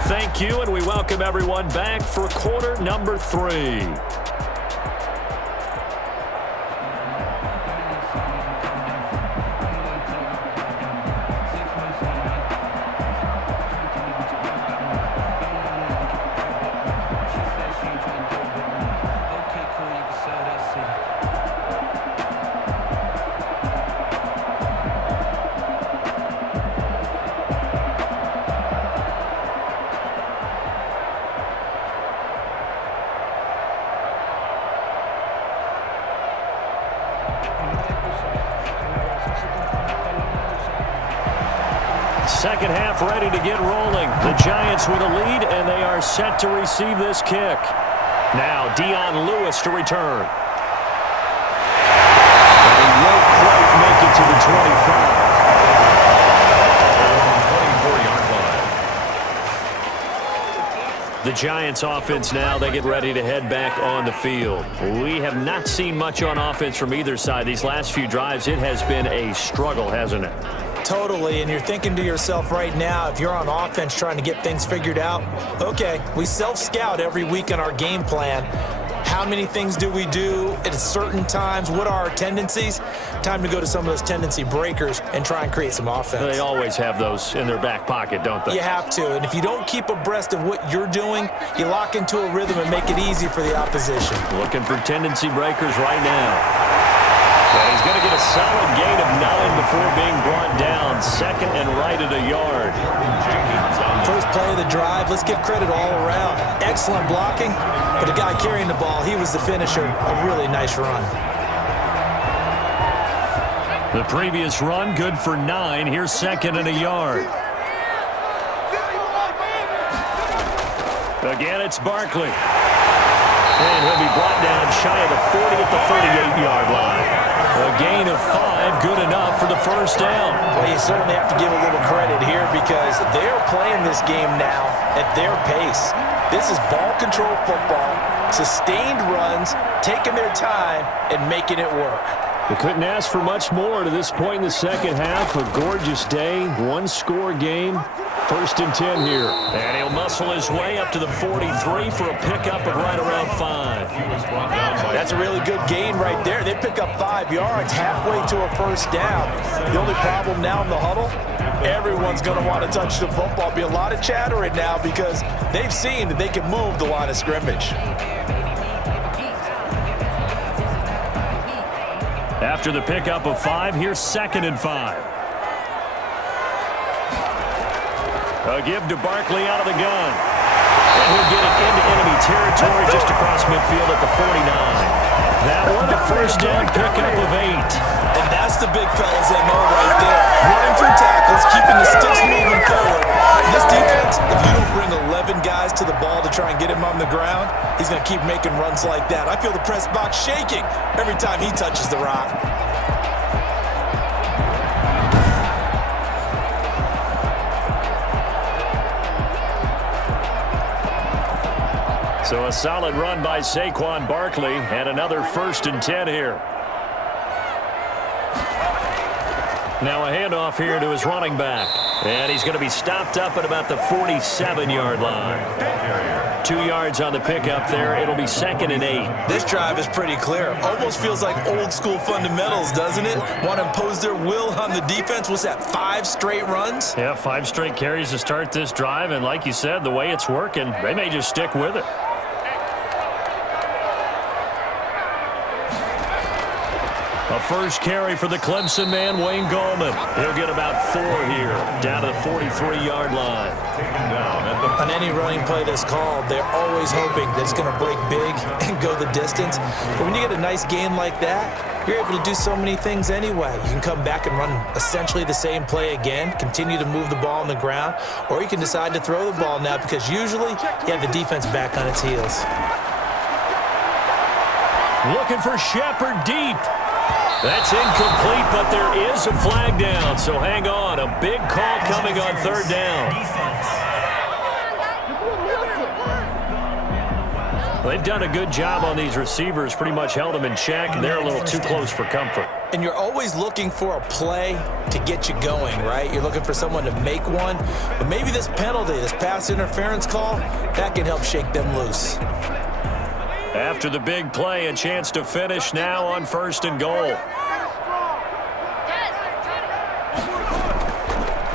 Thank you, and we welcome everyone back for quarter number 3. Second half ready to get rolling. The Giants with a lead, and they are set to receive this kick. Now Dion Lewis to return. And he won't quite make it to the 25. 24-yard line. The Giants offense now, they get ready to head back on the field. We have not seen much on offense from either side. These last few drives, it has been a struggle, hasn't it? Totally, and you're thinking to yourself right now, if you're on offense trying to get things figured out, okay, we self-scout every week on our game plan. How many things do we do at certain times? What are our tendencies? Time to go to some of those tendency breakers and try and create some offense. They always have those in their back pocket, don't they? You have to, and if you don't keep abreast of what you're doing, you lock into a rhythm and make it easy for the opposition. Looking for tendency breakers right now. And he's going to get a solid gain of 9 before being brought down. 2nd and right at a yard. First play of the drive, let's give credit all around. Excellent blocking, but the guy carrying the ball, he was the finisher. A really nice run. The previous run, good for 9. Here's 2nd and a yard. Again, it's Barkley. And he'll be brought down shy of the 40 at the 38-yard line. A gain of 5, good enough for the first down. Well, you certainly have to give a little credit here because they're playing this game now at their pace. This is ball control football, sustained runs, taking their time, and making it work. They couldn't ask for much more to this point in the second half. A gorgeous day, one-score game. 1st and 10 here. And he'll muscle his way up to the 43 for a pickup of right around 5. That's a really good gain right there. They pick up 5 yards halfway to a first down. The only problem now in the huddle, everyone's going to want to touch the football. Be a lot of chattering now because they've seen that they can move the line of scrimmage. After the pickup of 5, here's 2nd and 5. A give to Barkley out of the gun. And he'll get it into enemy territory just across midfield at the 49. That one, a first down pickup of 8. And That's the big fella's MO right there. Running through tackles, keeping the sticks moving forward. This defense, if you don't bring 11 guys to the ball to try and get him on the ground, he's going to keep making runs like that. I feel the press box shaking every time he touches the rock. So a solid run by Saquon Barkley and another 1st and 10 here. Now a handoff here to his running back. And he's going to be stopped up at about the 47-yard line. 2 yards on the pickup there. It'll be 2nd and 8. This drive is pretty clear. Almost feels like old school fundamentals, doesn't it? Want to impose their will on the defense. What's that, 5 straight runs? Yeah, 5 straight carries to start this drive. And like you said, the way it's working, they may just stick with it. A first carry for the Clemson man, Wayne Gallman. He'll get about 4 here, down to the 43-yard line. On any running play that's called, they're always hoping that it's going to break big and go the distance. But when you get a nice gain like that, you're able to do so many things anyway. You can come back and run essentially the same play again, continue to move the ball on the ground, or you can decide to throw the ball now because usually you have the defense back on its heels. Looking for Shepard deep. That's incomplete, but there is a flag down, so hang on. A big call coming on 3rd down. They've done a good job on these receivers, pretty much held them in check. They're a little too close for comfort. And you're always looking for a play to get you going, right? You're looking for someone to make one. But maybe this penalty, this pass interference call, that can help shake them loose. After the big play, a chance to finish now on 1st and goal.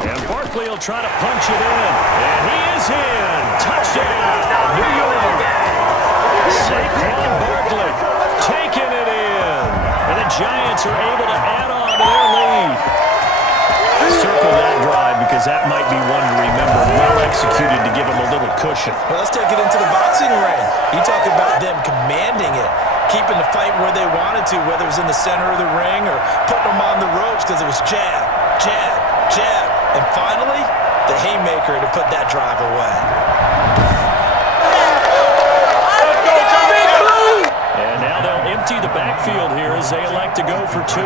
And Barkley will try to punch it in. And he is in. Touchdown, New York. Saquon Barkley taking it in. And the Giants are able to add on to their lead. Circle that drive because that might be one to remember. Well executed to give him a little cushion. Well, let's take it into the boxing ring. You talk about them commanding it, keeping the fight where they wanted to, whether it was in the center of the ring or putting them on the ropes because it was jab, jab, jab. And finally, the haymaker to put that drive away. And now they'll empty the backfield here as they elect to go for 2.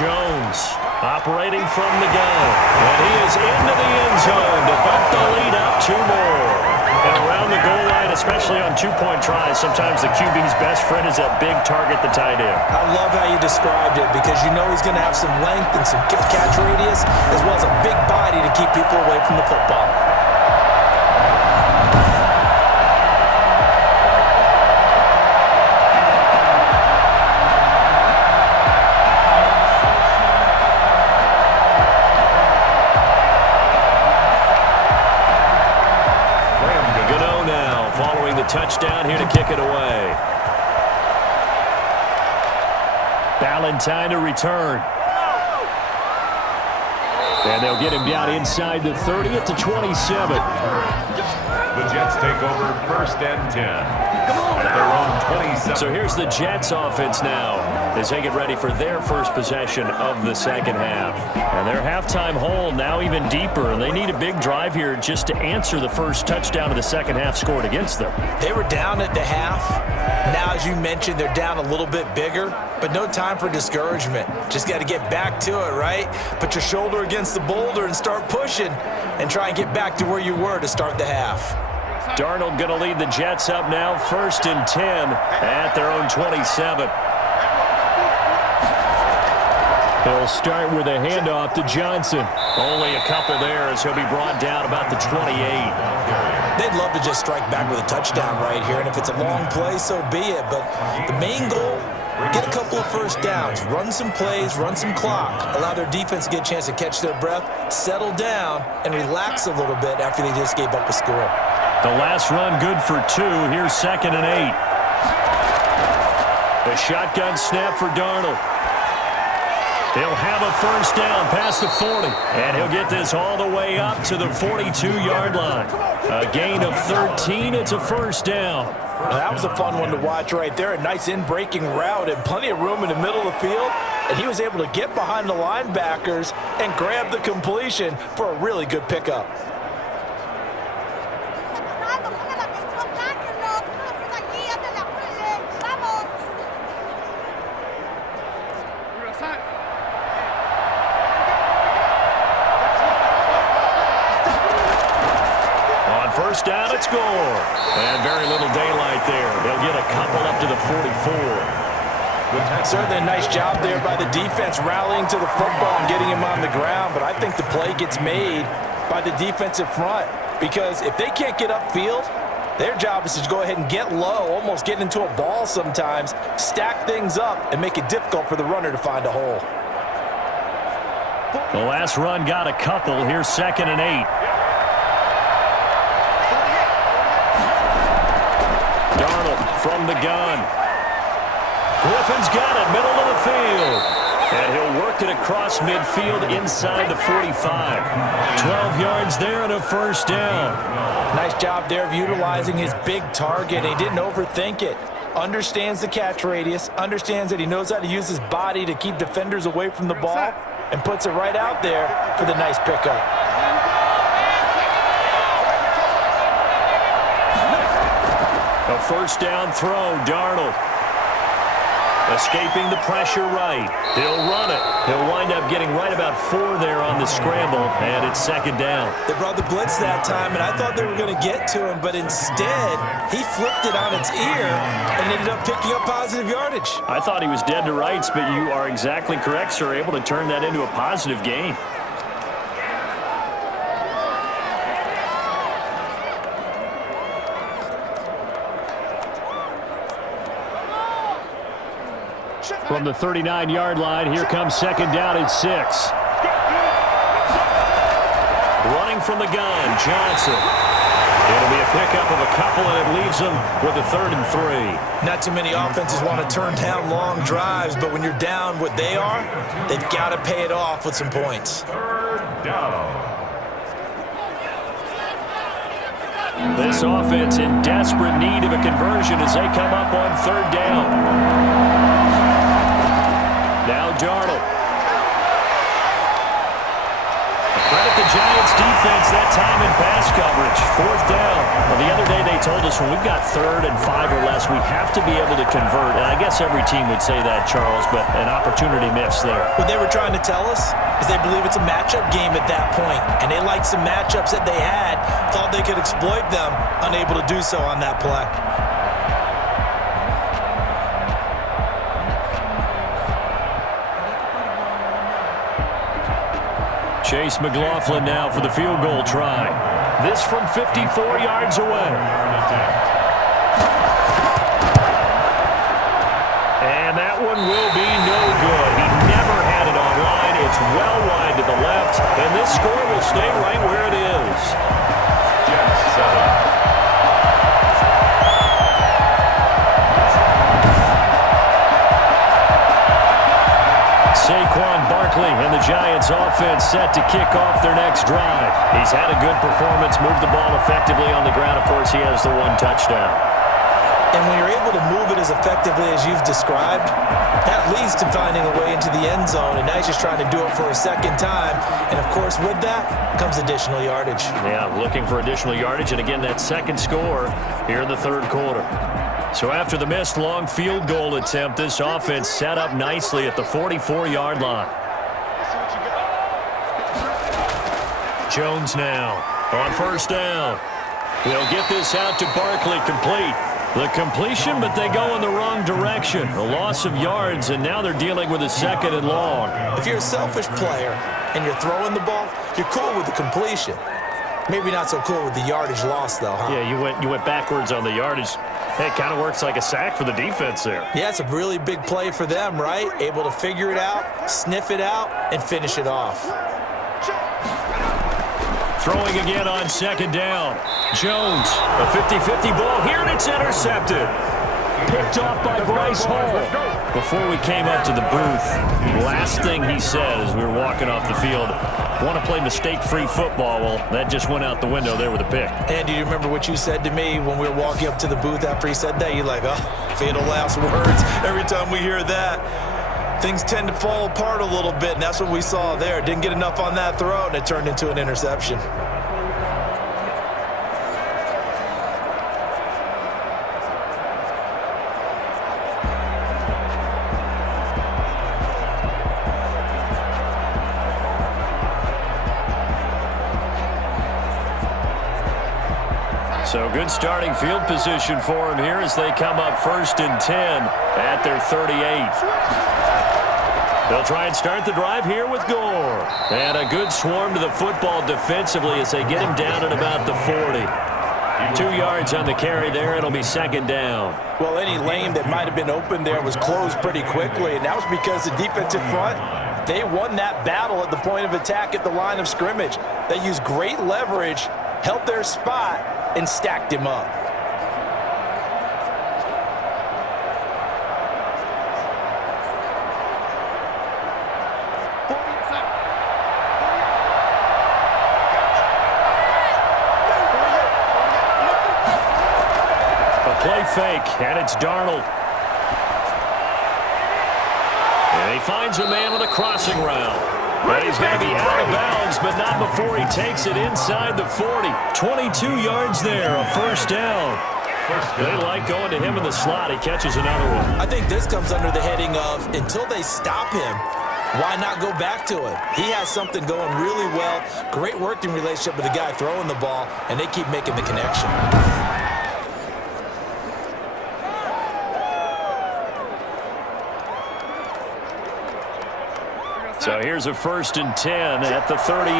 Jones operating from the gun. And he is into the end zone to bump the lead up 2 more. And around the goal line, especially on 2-point tries, sometimes the QB's best friend is that big target, the tight end. I love how you described it because you know he's going to have some length and some catch radius as well as a big body to keep people away from the football. Touchdown here to kick it away. Ballantyne to return. And they'll get him down inside the 30 at the 27. The Jets take over 1st and 10 at their own 27. So here's the Jets offense now as they get ready for their first possession of the 2nd half. And their halftime hole now even deeper, and they need a big drive here just to answer the first touchdown of the 2nd half scored against them. They were down at the half. Now, as you mentioned, they're down a little bit bigger, but no time for discouragement. Just got to get back to it, right? Put your shoulder against the boulder and start pushing and try and get back to where you were to start the half. Darnold going to lead the Jets up now, 1st and 10 at their own 27. They'll start with a handoff to Johnson. Only a couple there as he'll be brought down about the 28. They'd love to just strike back with a touchdown right here, and if it's a long play, so be it. But the main goal, get a couple of first downs, run some plays, run some clock, allow their defense to get a chance to catch their breath, settle down, and relax a little bit after they just gave up a score. The last run good for 2. Here's 2nd and 8. A shotgun snap for Darnold. He'll have a first down past the 40, and he'll get this all the way up to the 42-yard line. A gain of 13. It's a first down. Now, that was a fun one to watch right there. A nice in-breaking route and plenty of room in the middle of the field. And he was able to get behind the linebackers and grab the completion for a really good pickup. First down, it's score. And very little daylight there. They'll get a couple up to the 44. Certainly a nice job there by the defense rallying to the football and getting him on the ground. But I think the play gets made by the defensive front because if they can't get upfield, their job is to go ahead and get low, almost get into a ball sometimes, stack things up, and make it difficult for the runner to find a hole. The last run got a couple. Here's 2nd and 8. From the gun. Griffin's got it, middle of the field. And he'll work it across midfield inside the 45. 12 yards there and a first down. Nice job there of utilizing his big target. He didn't overthink it. Understands the catch radius, understands that he knows how to use his body to keep defenders away from the ball, and puts it right out there for the nice pickup. A first down throw, Darnold. Escaping the pressure right. He'll run it. He'll wind up getting right about 4 there on the scramble, and it's 2nd down. They brought the blitz that time, and I thought they were going to get to him, but instead, he flipped it on its ear and ended up picking up positive yardage. I thought he was dead to rights, but you are exactly correct, sir. Able to turn that into a positive gain. From the 39-yard line, here comes 2nd down and 6. Running from the gun, Johnson. It'll be a pickup of a couple, and it leaves them with a 3rd and 3. Not too many offenses want to turn down long drives, but when you're down what they are, they've got to pay it off with some points. 3rd down. This offense in desperate need of a conversion as they come up on 3rd down. Now Darnold. Credit the Giants defense that time in pass coverage. 4th down. Well, the other day they told us when we've got 3rd and 5 or less, we have to be able to convert. And I guess every team would say that, Charles, but an opportunity missed there. What they were trying to tell us is they believe it's a matchup game at that point. And they liked some matchups that they had, thought they could exploit them, unable to do so on that play. Chase McLaughlin now for the field goal try. This from 54 yards away. And that one will be no good. He never had it on line. It's well wide to the left, and this score will stay right where it is. Jets set up. Saquon Barkley and the Giants offense set to kick off their next drive. He's had a good performance, moved the ball effectively on the ground. Of course, he has the 1 touchdown. And when you're able to move it as effectively as you've described, that leads to finding a way into the end zone, and now he's just trying to do it for a 2nd time. And, of course, with that comes additional yardage. Yeah, looking for additional yardage, and again, that 2nd score here in the 3rd quarter. So after the missed long field goal attempt, this offense set up nicely at the 44-yard line. Jones now on 1st down. They'll get this out to Barkley, complete. The completion, but they go in the wrong direction. A loss of yards, and now they're dealing with a 2nd and long. If you're a selfish player and you're throwing the ball, you're cool with the completion. Maybe not so cool with the yardage loss, though, huh? Yeah, you went backwards on the yardage. Hey, it kind of works like a sack for the defense there. Yeah, it's a really big play for them, right? Able to figure it out, sniff it out, and finish it off. Throwing again on 2nd down. Jones, a 50-50 ball here, and it's intercepted. Picked off by Bryce Hall. Before we came up to the booth, last thing he said as we were walking off the field, want to play mistake-free football. Well, that just went out the window there with a pick. And do you remember what you said to me when we were walking up to the booth after he said that? You're like, oh, fatal last words. Every time we hear that, things tend to fall apart a little bit, and that's what we saw there. Didn't get enough on that throw, and it turned into an interception. So good starting field position for him here as they come up 1st and 10 at their 38. They'll try and start the drive here with Gore. And a good swarm to the football defensively as they get him down at about the 40. 2 yards on the carry there. It'll be 2nd down. Well, any lane that might have been open there was closed pretty quickly, and that was because the defensive front, they won that battle at the point of attack at the line of scrimmage. They used great leverage, held their spot, and stacked him up. A play fake, and it's Darnold. And he finds a man on a crossing route. But he's going to be out of bounds, but not before he takes it inside the 40. 22 yards there, a 1st down. They like going to him in the slot. He catches another one. I think this comes under the heading of, until they stop him, why not go back to it? He has something going really well, great working relationship with the guy throwing the ball, and they keep making the connection. So here's a 1st and 10 at the 38.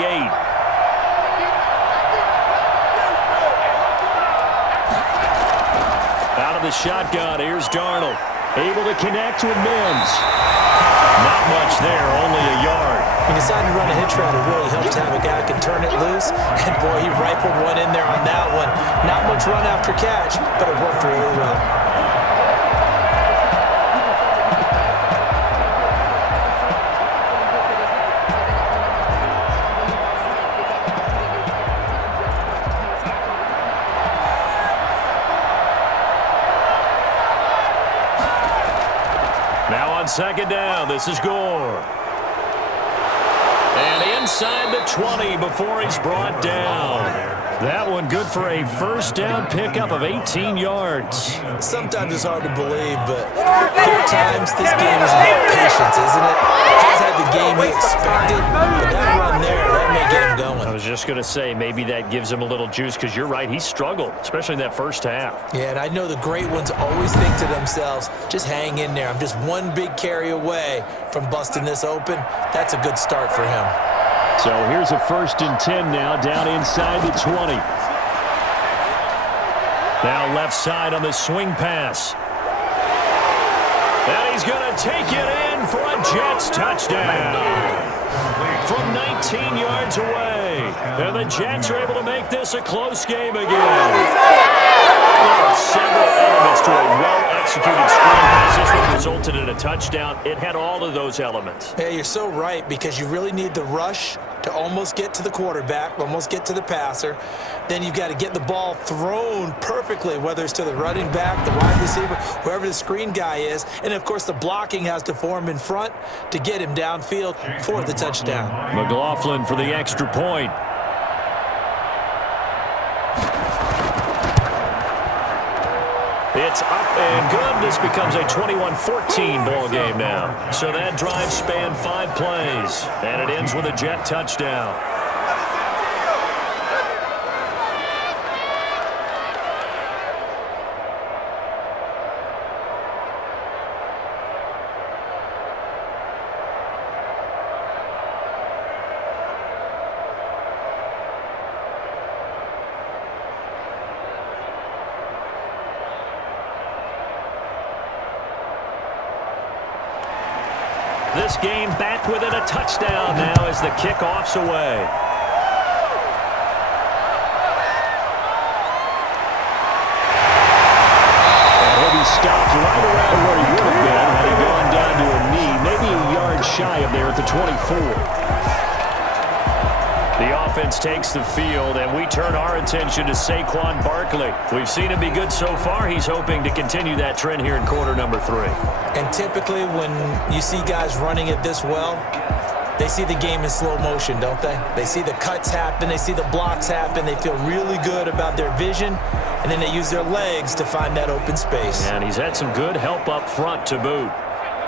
Out of the shotgun, here's Darnold. Able to connect with Mims. Not much there, only a yard. He decided to run a hitch route. It really helped to have a guy who can turn it loose. And, boy, he rifled one in there on that one. Not much run after catch, but it worked really well. Now on 2nd down, this is Gore. And inside the 20 before he's brought down. That one good for a 1st down pickup of 18 yards. Sometimes it's hard to believe, but there are times this game is about patience, isn't it? He's had the game he expected, but that run there, that may get him going. I was just going to say, maybe that gives him a little juice, because you're right, he struggled, especially in that 1st half. Yeah, and I know the great ones always think to themselves, just hang in there. I'm just one big carry away from busting this open. That's a good start for him. So here's a 1st and 10 now, down inside the 20. Now left side on the swing pass. And he's going to take it in for a Jets touchdown. From 19 yards away. And the Jets are able to make this a close game again. There are several elements to a well-executed screen pass. This one resulted in a touchdown. It had all of those elements. Yeah, you're so right, because you really need the rush to almost get to the quarterback, almost get to the passer. Then you've got to get the ball thrown perfectly, whether it's to the running back, the wide receiver, whoever the screen guy is. And, of course, the blocking has to form in front to get him downfield for the touchdown. McLaughlin for the extra point. It's up and good. This becomes a 21-14 ball game now. So that drive spanned 5 plays, and it ends with a Jet touchdown. This game back within a touchdown now as the kickoff's away. And he'll be stopped right around where he would have been had he gone shy of there at the 24. The offense takes the field, and we turn our attention to Saquon Barkley. We've seen him be good so far. He's hoping to continue that trend here in quarter number 3. And typically when you see guys running it this well, they see the game in slow motion, don't they? They see the cuts happen. They see the blocks happen. They feel really good about their vision, and then they use their legs to find that open space. And he's had some good help up front to boot.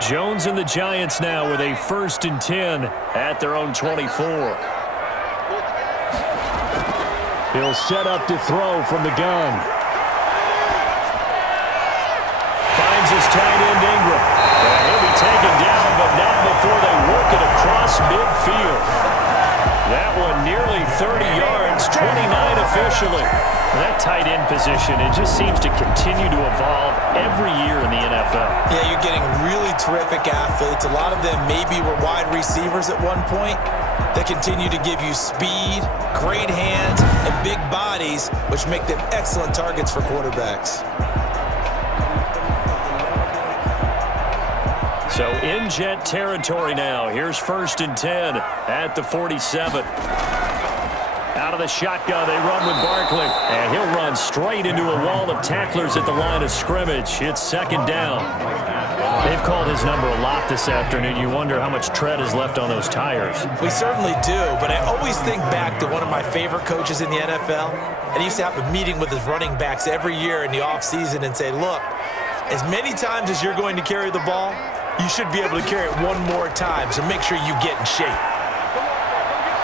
Jones and the Giants now with a 1st and 10 at their own 24. He'll set up to throw from the gun. Finds his tight end Ingram. And he'll be taken down, but not before they work it across midfield. That one nearly 30 yards, 29 officially. That tight end position, it just seems to continue to evolve every year in the NFL. Yeah, you're getting really terrific athletes. A lot of them maybe were wide receivers at one point. They continue to give you speed, great hands, and big bodies, which make them excellent targets for quarterbacks. So in Jet territory now. Here's 1st and 10 at the 47. Out of the shotgun, they run with Barkley. And he'll run straight into a wall of tacklers at the line of scrimmage. It's 2nd down. They've called his number a lot this afternoon. You wonder how much tread is left on those tires. We certainly do, but I always think back to one of my favorite coaches in the NFL. And he used to have a meeting with his running backs every year in the offseason and say, look, as many times as you're going to carry the ball, you should be able to carry it one more time, so make sure you get in shape.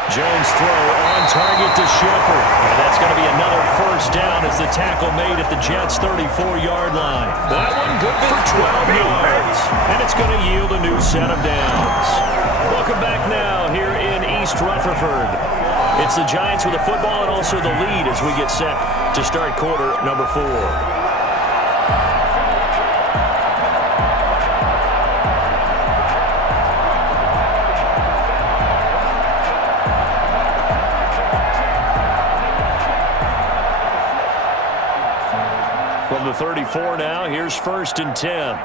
Jones throw on target to Shepard. And that's going to be another 1st down as the tackle made at the Jets' 34-yard line. That one good for 12 yards. And it's going to yield a new set of downs. Welcome back now here in East Rutherford. It's the Giants with the football and also the lead as we get set to start quarter number 4. From the 34 now, here's 1st and 10.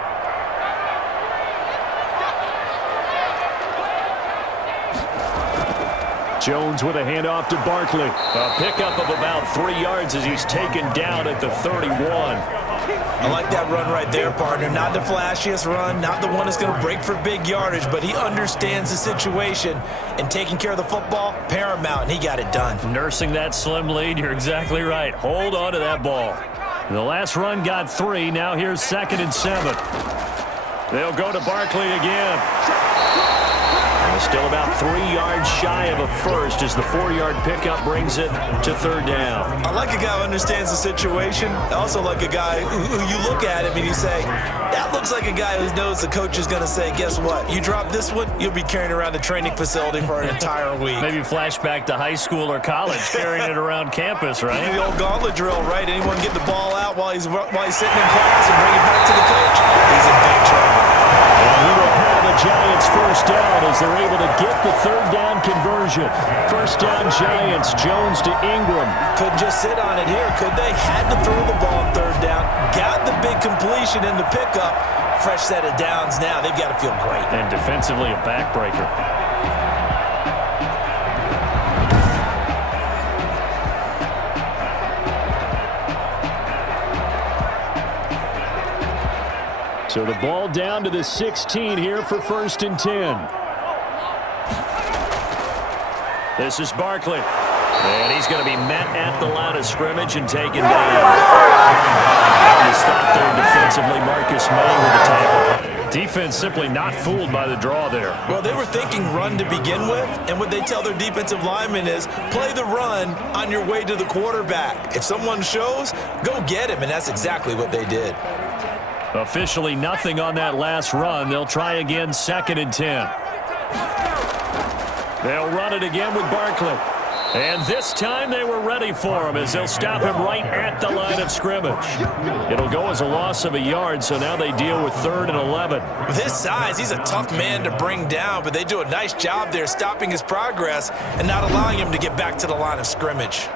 Jones with a handoff to Barkley. A pickup of about 3 yards as he's taken down at the 31. I like that run right there, partner. Not the flashiest run, not the one that's going to break for big yardage, but he understands the situation, and taking care of the football, paramount, and he got it done. Nursing that slim lead, you're exactly right. Hold on to that ball. The last run got 3. Now here's 2nd and 7. They'll go to Barkley again. And still about 3 yards shy of a first as the 4-yard pickup brings it to 3rd down. I like a guy who understands the situation. I also like a guy who you look at him and you say, that looks like a guy who knows the coach is going to say, guess what? You drop this one, you'll be carrying around the training facility for an entire week. Maybe flashback to high school or college, carrying it around campus, right? The old gauntlet drill, right? Anyone get the ball out while he's sitting in class and bring it back to the coach? He's in big trouble. And he will have the Giants 1st down as they're able to get the 3rd down conversion. 1st down Giants, Jones to Ingram. Couldn't just sit on it here, could they? Had to throw the ball on 3rd down. Got the big completion in the pickup. Fresh set of downs now. They've got to feel great. And defensively a backbreaker. So the ball down to the 16 here for 1st and 10. This is Barkley. And he's going to be met at the line of scrimmage and taken down. To stop there defensively, Marcus May with the tackle. Defense simply not fooled by the draw there. Well, they were thinking run to begin with, and what they tell their defensive linemen is play the run on your way to the quarterback. If someone shows, go get him, and that's exactly what they did. Officially nothing on that last run. They'll try again 2nd and 10. They'll run it again with Barkley. And this time they were ready for him as they'll stop him right at the line of scrimmage. It'll go as a loss of a yard, so now they deal with 3rd and 11. With his size, he's a tough man to bring down, but they do a nice job there stopping his progress and not allowing him to get back to the line of scrimmage.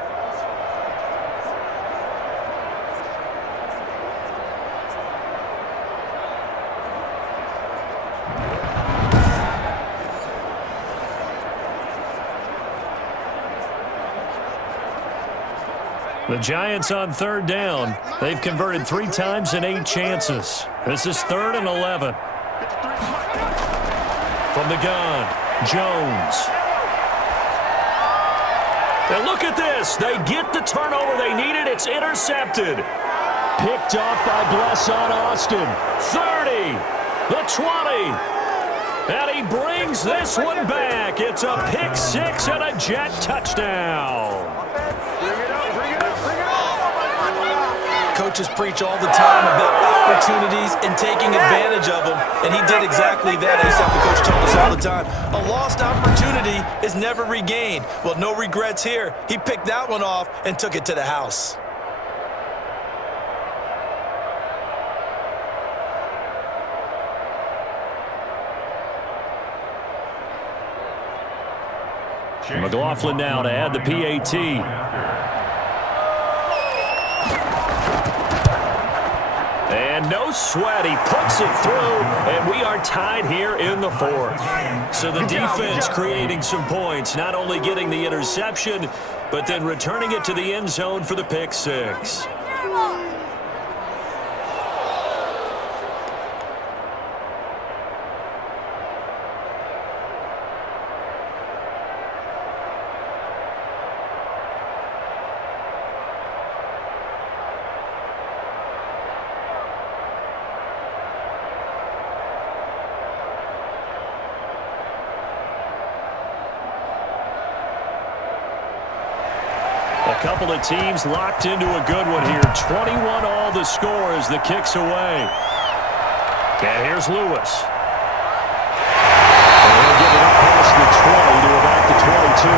The Giants on third down. They've converted 3 times in 8 chances. This is 3rd and 11. From the gun, Jones. And look at this. They get the turnover they needed. It's intercepted. Picked off by Blesson Austin. 30, the 20. And he brings this one back. It's a pick 6 and a Jet touchdown. Coaches preach all the time about opportunities and taking advantage of them, and he did exactly that. He's what the coach told us all the time. A lost opportunity is never regained. Well, no regrets here. He picked that one off and took it to the house. McLaughlin now to add the PAT. And no sweat. He puts it through, and we are tied here in the 4th. So the defense creating some points, not only getting the interception, but then returning it to the end zone for the pick 6. A couple of teams locked into a good one here. 21 all the score as the kick's away. And here's Lewis. And he'll get it up past the 20 to about the 22.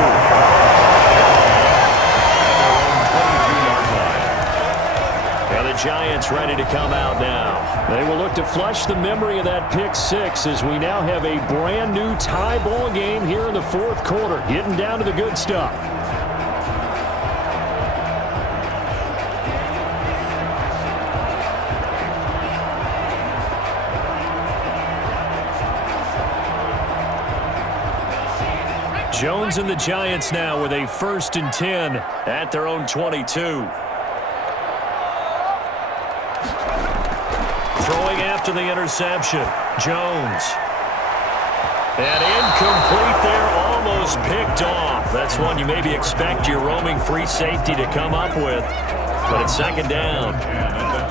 And the Giants ready to come out now. They will look to flush the memory of that pick 6 as we now have a brand new tie ball game here in the 4th quarter. Getting down to the good stuff. Jones and the Giants now with a 1st and 10 at their own 22. Throwing after the interception, Jones. And incomplete there, almost picked off. That's one you maybe expect your roaming free safety to come up with, but it's 2nd down.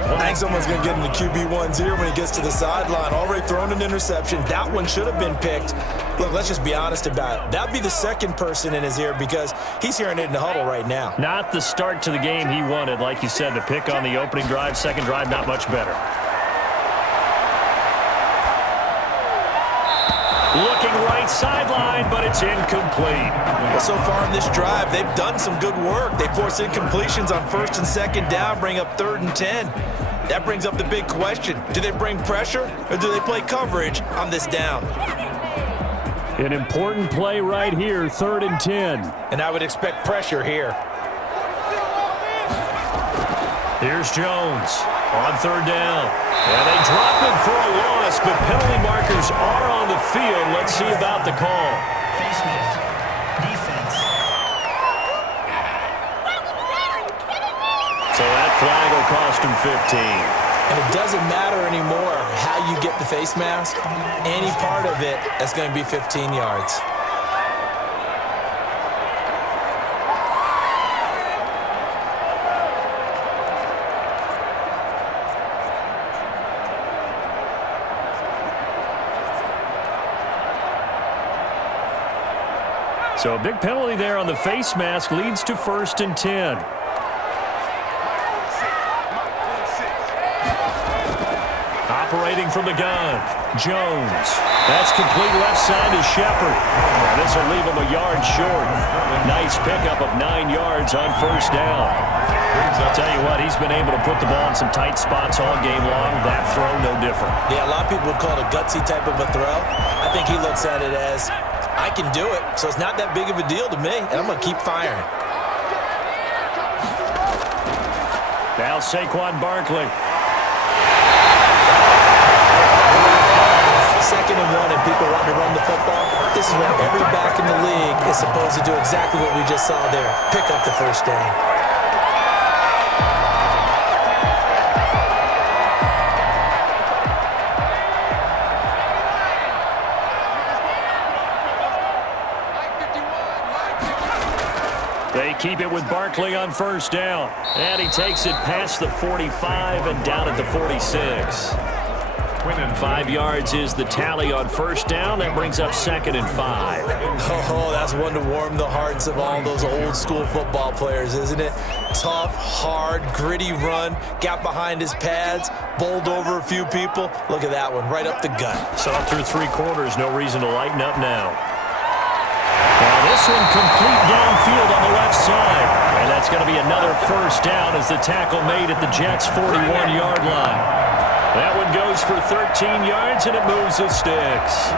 I think someone's going to get into QB1s here when he gets to the sideline. Already thrown an interception. That one should have been picked. Look, let's just be honest about it. That'd be the 2nd person in his ear because he's hearing it in the huddle right now. Not the start to the game he wanted. Like you said, the pick on the opening drive, 2nd drive, not much better. Looking right sideline, but it's incomplete. Well, so far in this drive, they've done some good work. They force incompletions on 1st and 2nd down, bring up 3rd and 10. That brings up the big question. Do they bring pressure or do they play coverage on this down? An important play right here, 3rd and 10. And I would expect pressure here. Here's Jones on 3rd down. And they drop it for a loss, but penalty markers are on the field. Let's see about the call. Defense. So that flag will cost him 15. And it doesn't matter anymore how you get the face mask. Any part of it, that's going to be 15 yards. So a big penalty there on the face mask leads to 1st and 10. Operating from the gun, Jones. That's complete left side to Shepard. And this will leave him a yard short. Nice pickup of 9 yards on 1st down. I'll tell you what, he's been able to put the ball in some tight spots all game long. That throw, no different. Yeah, a lot of people would call it a gutsy type of a throw. I think he looks at it as, I can do it, so it's not that big of a deal to me, and I'm going to keep firing. Now Saquon Barkley. 2nd and 1 and people want to run the football. This is when every back in the league is supposed to do exactly what we just saw there. Pick up the 1st down. keep it with Barkley on first down. And he takes it past the 45 and down at the 46. 5 yards is the tally on first down. That brings up 2nd and 5. Oh, that's one to warm the hearts of all those old school football players, isn't it? Tough, hard, gritty run. Got behind his pads, bowled over a few people. Look at that one, right up the gut. Saw through 3 quarters. No reason to lighten up now. Now this one complete downfield on the left side. And that's going to be another first down as the tackle made at the Jets' 41-yard line. That one goes for 13 yards, and it moves the sticks.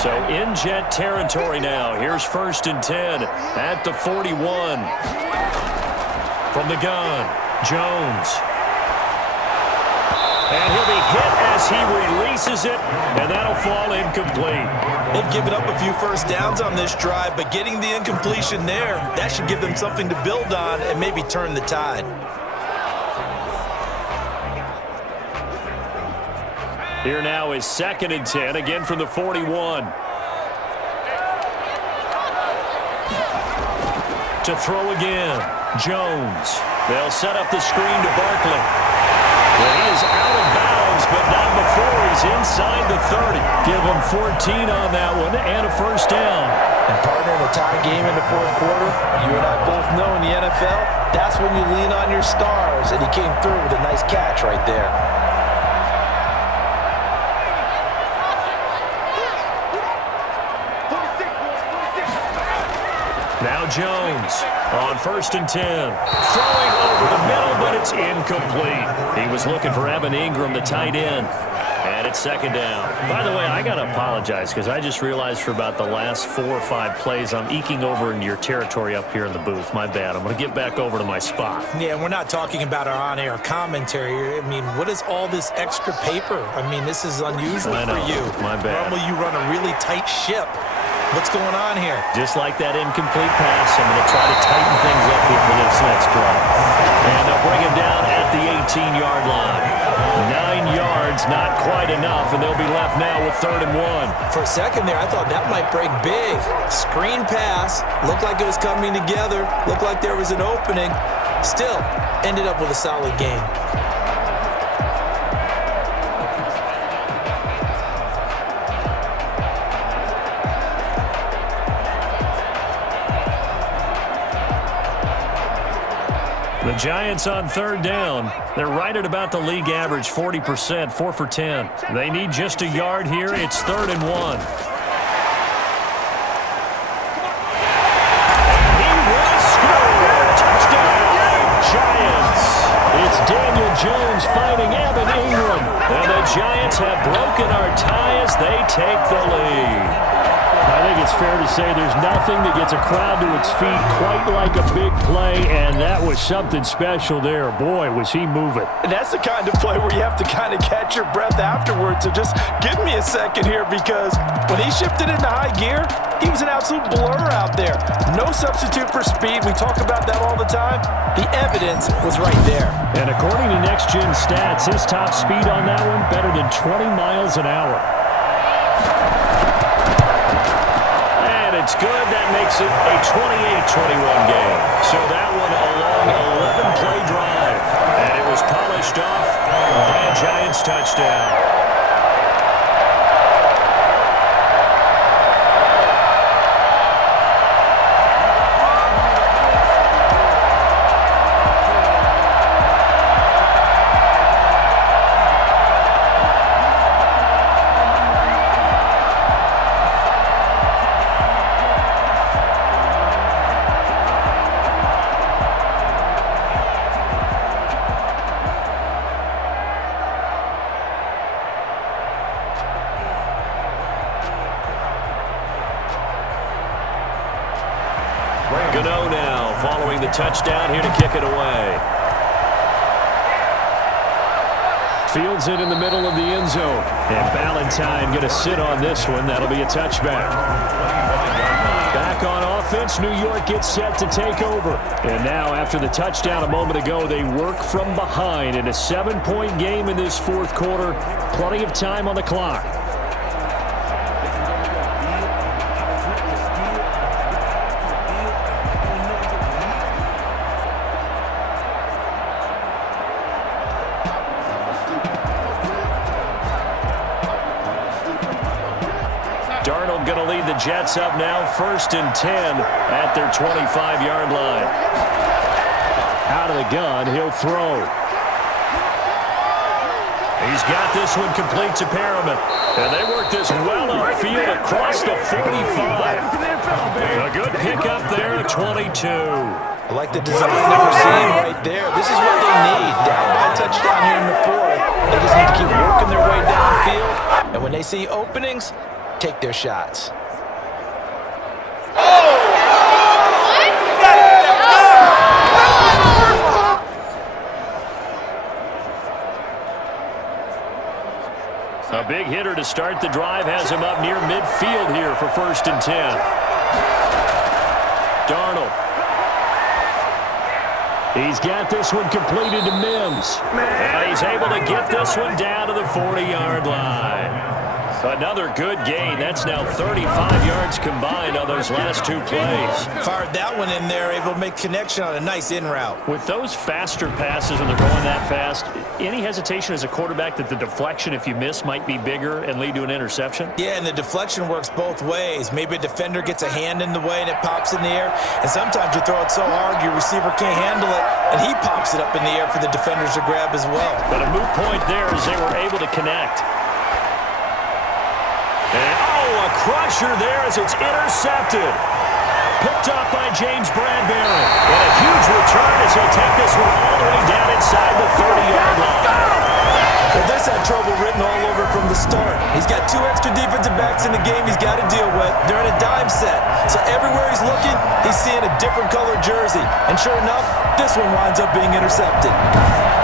So in Jet territory now. Here's 1st and 10 at the 41. From the gun, Jones. And he'll be hit as he releases it, and that'll fall incomplete. They've given up a few first downs on this drive, but getting the incompletion there, that should give them something to build on and maybe turn the tide. Here now is 2nd and 10, again from the 41. To throw again, Jones. They'll set up the screen to Barkley. Well, he is out of bounds, but not before he's inside the 30. Give him 14 on that one and a first down. And partner, in a tie game in the 4th quarter, you and I both know in the NFL, that's when you lean on your stars, and he came through with a nice catch right there. Now Jones on 1st and 10. Throwing over the middle, but it's incomplete. He was looking for Evan Ingram, the tight end. And it's 2nd down. By the way, I got to apologize because I just realized for about the last 4 or 5 plays, I'm eking over into your territory up here in the booth. My bad. I'm going to get back over to my spot. Yeah, we're not talking about our on-air commentary. I mean, what is all this extra paper? I mean, this is unusual for you. My bad. Normally you run a really tight ship. What's going on here? Just like that incomplete pass, I'm going to try to tighten things up here for this next play. And they'll bring him down at the 18-yard line. 9 yards, not quite enough, and they'll be left now with 3rd and 1. For a second there, I thought that might break big. Screen pass, looked like it was coming together, looked like there was an opening. Still, ended up with a solid game. The Giants on 3rd down. They're right at about the league average, 40%, 4 for 10. They need just a yard here. It's 3rd and 1. He will score. Touchdown, Giants. It's Daniel Jones fighting Evan Ingram. And the Giants have broken our tie as they take the lead. I think it's fair to say there's nothing that gets a crowd to its feet quite like a big play, and that was something special there. Boy, was he moving. And that's the kind of play where you have to kind of catch your breath afterwards. So just give me a second here, because when he shifted into high gear, he was an absolute blur out there. No substitute for speed. We talk about that all the time. The evidence was right there. And according to Next Gen Stats, his top speed on that one, better than 20 miles an hour. It's good. That makes it a 28-21 game. So that one a long 11-play drive. And it was polished off by a Giants touchdown. Gano now following the touchdown here to kick it away. Fields it in the middle of the end zone. And Ballantyne going to sit on this one. That'll be a touchback. Back on offense, New York gets set to take over. And now after the touchdown a moment ago, they work from behind in a 7-point game in this 4th quarter. Plenty of time on the clock. lead the Jets up now, 1st and 10 at their 25-yard line. Out of the gun, he'll throw. He's got this one complete to Perriman. And they work this well upfield across the 45. A good pickup there at 22. I like the design that we're seeing right there. This is what they need. Down by a touchdown here in the 4th. They just need to keep working their way downfield. And when they see openings, take their shots. A big hitter to start the drive has him up near midfield here for 1st and 10. Darnold. He's got this one completed to Mims. And he's able to get this one down to the 40-yard line. Another good gain. That's now 35 yards combined on those last 2 plays. Fired that one in there, able to make connection on a nice in route. With those faster passes when they're going that fast, any hesitation as a quarterback that the deflection, if you miss, might be bigger and lead to an interception? Yeah, and the deflection works both ways. Maybe a defender gets a hand in the way and it pops in the air, and sometimes you throw it so hard your receiver can't handle it, and he pops it up in the air for the defenders to grab as well. But a moot point there as they were able to connect. And, a crusher there as it's intercepted. Picked up by James Bradbury. And a huge return as he'll take this one all the way down inside the 30-yard line. Well, this had trouble written all over from the start. He's got 2 extra defensive backs in the game he's got to deal with. They're in a dime set. So everywhere he's looking, he's seeing a different colored jersey. And sure enough, this one winds up being intercepted.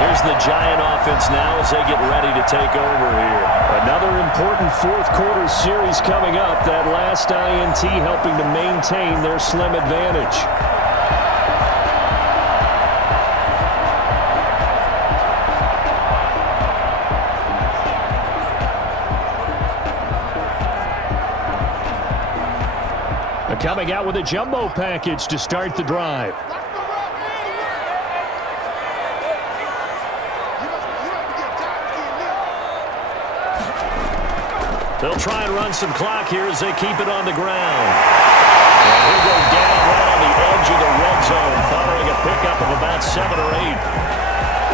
Here's the Giant offense now as they get ready to take over here. Another important 4th quarter series coming up. That last INT helping to maintain their slim advantage. Coming out with a jumbo package to start the drive. They'll try and run some clock here as they keep it on the ground. And he'll go down right on the edge of the red zone following a pickup of about 7 or 8.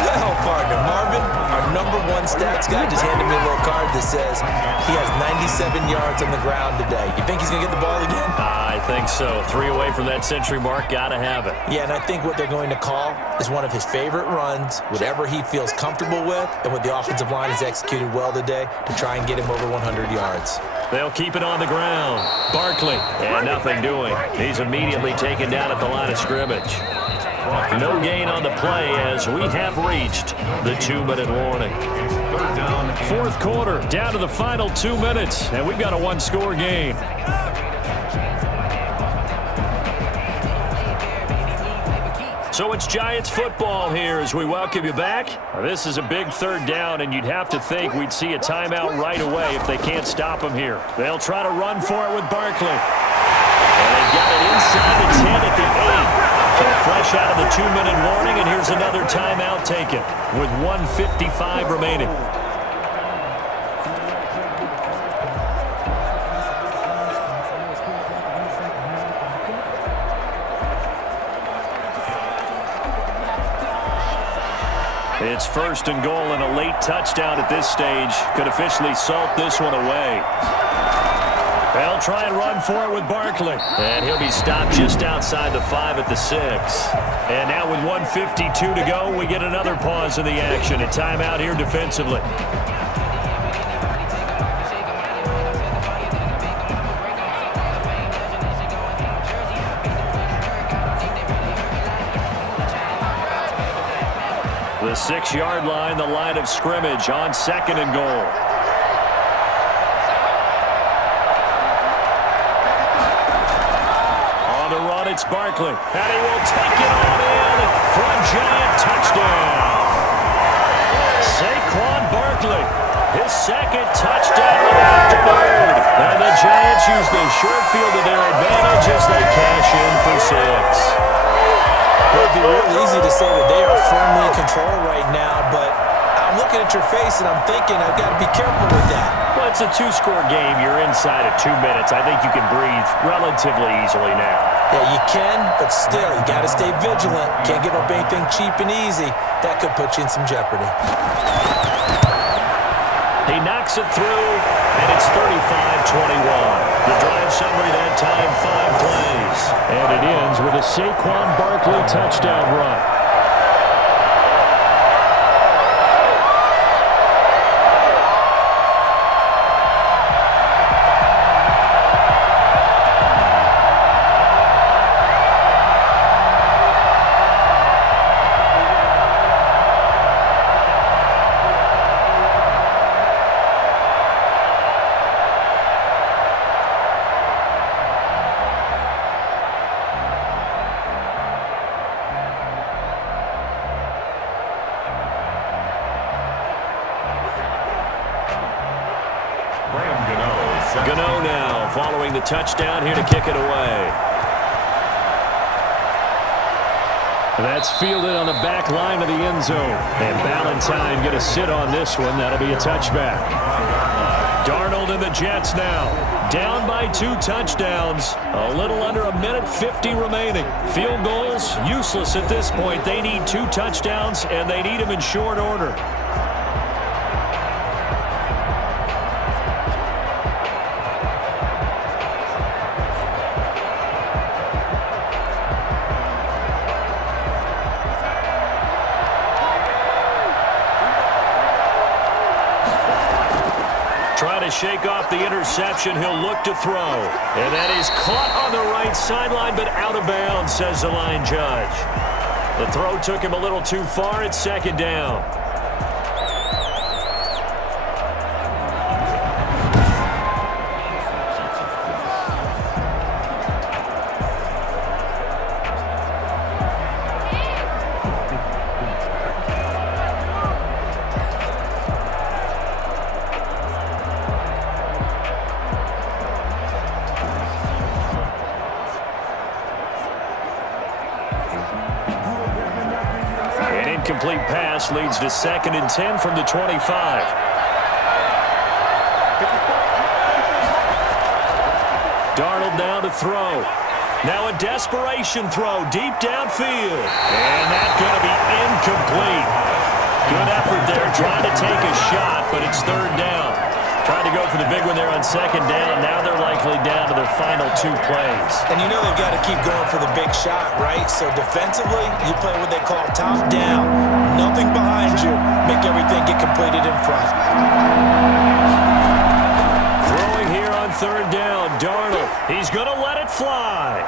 Well, partner, Marvin, our #1 stats guy just handed me a little card that says he has 97 yards on the ground today. You think he's going to get the ball again? I think so. 3 away from that century mark. Got to have it. Yeah, and I think what they're going to call is one of his favorite runs, whatever he feels comfortable with, and what the offensive line has executed well today to try and get him over 100 yards. They'll keep it on the ground. Barkley, and nothing doing. He's immediately taken down at the line of scrimmage. No gain on the play as we have reached the 2-minute warning. 4th quarter, down to the final 2 minutes, and we've got a 1-score game. So it's Giants football here as we welcome you back. This is a big 3rd down, and you'd have to think we'd see a timeout right away if they can't stop him here. They'll try to run for it with Barkley. And they've got it inside the 10 at the 8. So fresh out of the 2-minute warning, and here's another timeout taken with 1:55 remaining. It's 1st and goal, and a late touchdown at this stage could officially salt this one away. They'll try and run for it with Barkley. And he'll be stopped just outside the 5 at the 6. And now with 1:52 to go, we get another pause in the action. A timeout here defensively. The 6-yard line, the line of scrimmage on 2nd and goal. It's Barkley, and he will take it on in for a Giant touchdown. Saquon Barkley, his 2nd touchdown of the afternoon. And the Giants use the short field to their advantage as they cash in for 6. It would be real easy to say that they are firmly in control right now, but I'm looking at your face and I'm thinking I've got to be careful with that. Well, it's a two-score game. You're inside of 2 minutes. I think you can breathe relatively easily now. Yeah, you can, but still, you got to stay vigilant. Can't give up anything cheap and easy. That could put you in some jeopardy. He knocks it through, and it's 35-21. The drive summary that time, 5 plays. And it ends with a Saquon Barkley touchdown run. Gano now following the touchdown here to kick it away. That's fielded on the back line of the end zone. And Ballantyne going to sit on this one. That'll be a touchback. Darnold and the Jets now. Down by 2 touchdowns. A little under 1:50 remaining. Field goals, useless at this point. They need 2 touchdowns, and they need them in short order. Trying to shake off the interception. He'll look to throw. And that is caught on the right sideline, but out of bounds, says the line judge. The throw took him a little too far. It's 2nd down. Incomplete pass leads to 2nd and 10 from the 25. Darnold now to throw. Now a desperation throw deep downfield. And that's going to be incomplete. Good effort there trying to take a shot, but it's 3rd down. Tried to go for the big one there on 2nd down. Now they're likely down to their final 2 plays. And you know they've got to keep going for the big shot, right? So defensively, you play what they call top down. Nothing behind you. Make everything get completed in front. Throwing here on 3rd down. Darnold. He's going to let it fly.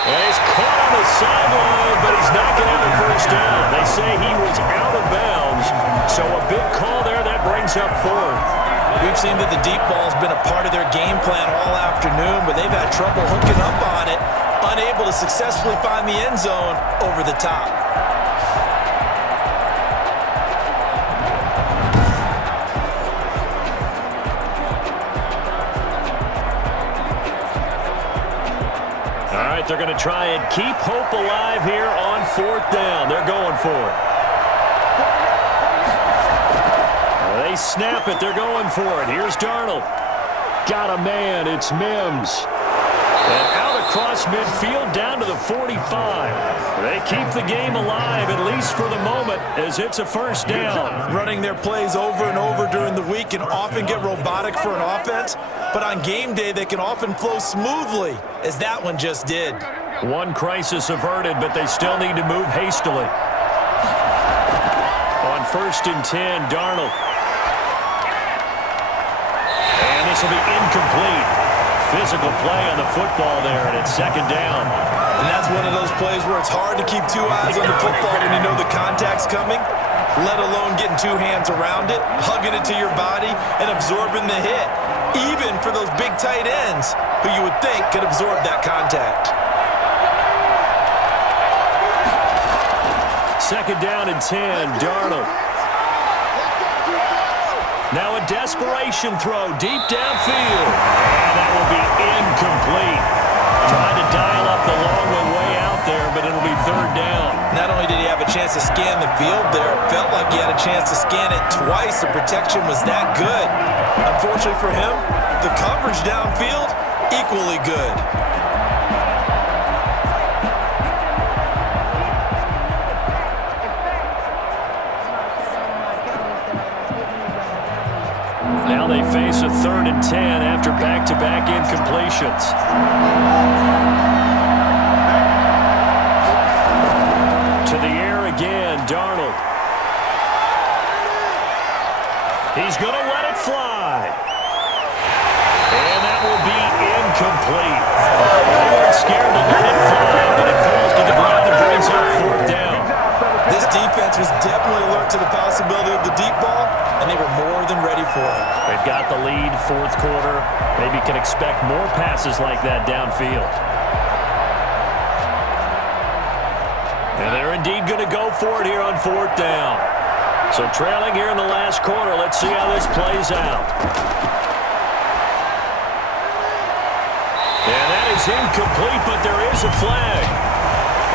And he's caught on the sideline, but he's not going to have a 1st down. They say he was out of bounds. So a big call there that brings up 4th. We've seen that the deep ball's been a part of their game plan all afternoon, but they've had trouble hooking up on it, unable to successfully find the end zone over the top. All right, they're going to try and keep hope alive here on 4th down. They're going for it. They snap it. They're going for it. Here's Darnold. Got a man. It's Mims. And out across midfield down to the 45. They keep the game alive, at least for the moment, as it's a 1st down. Running their plays over and over during the week can often get robotic for an offense, but on game day they can often flow smoothly, as that one just did. One crisis averted, but they still need to move hastily. On 1st and 10, Darnold. And this will be incomplete. Physical play on the football there, and it's 2nd down. And that's one of those plays where it's hard to keep 2 eyes on the football when you know the contact's coming, let alone getting 2 hands around it, hugging it to your body, and absorbing the hit, even for those big tight ends who you would think could absorb that contact. 2nd down and 10, Darnold. Now a desperation throw deep downfield. And that will be incomplete. Trying to dial up the long one way out there, but it'll be 3rd down. Not only did he have a chance chance to scan the field there. It felt like he had a chance to scan it twice. The protection was that good. Unfortunately for him, the coverage downfield, equally good. Now they face a 3rd and 10 after back-to-back incompletions. To the air again, Darnold. He's going to let it fly. And that will be incomplete. They weren't scared to let it fly, but it falls to the ground and brings up 4th down. This defense was definitely alert to the possibility of the deep ball, and they were more than ready for it. They've got the lead, 4th quarter. Maybe can expect more passes like that downfield. And they're indeed going to go for it here on 4th down. So trailing here in the last quarter. Let's see how this plays out. And that is incomplete, but there is a flag.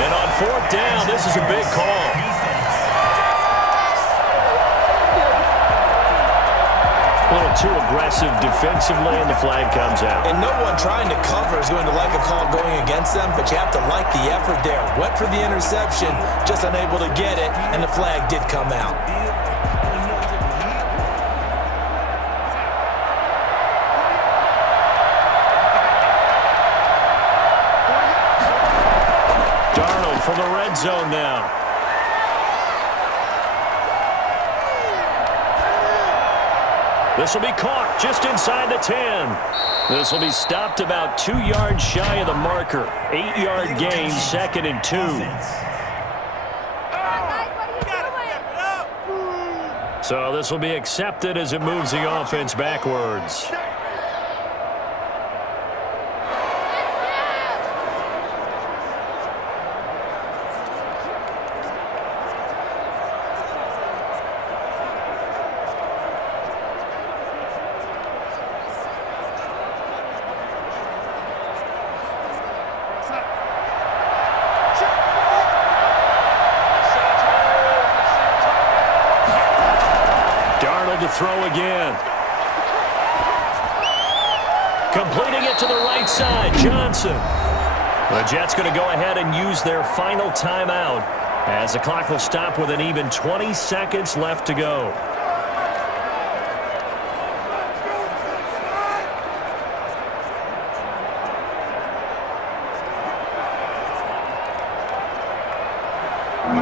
And on 4th down, this is a big call. A little too aggressive defensively, and the flag comes out. And no one trying to cover is going to like a call going against them, but you have to like the effort there. Went for the interception, just unable to get it, and the flag did come out. Darnold from the red zone now. This will be caught just inside the 10. This will be stopped about 2 yards shy of the marker. 8-yard gain, 2nd and 2. So this will be accepted as it moves the offense backwards. To throw again. Completing it to the right side, Johnson. The Jets going to go ahead and use their final timeout as the clock will stop with an even 20 seconds left to go.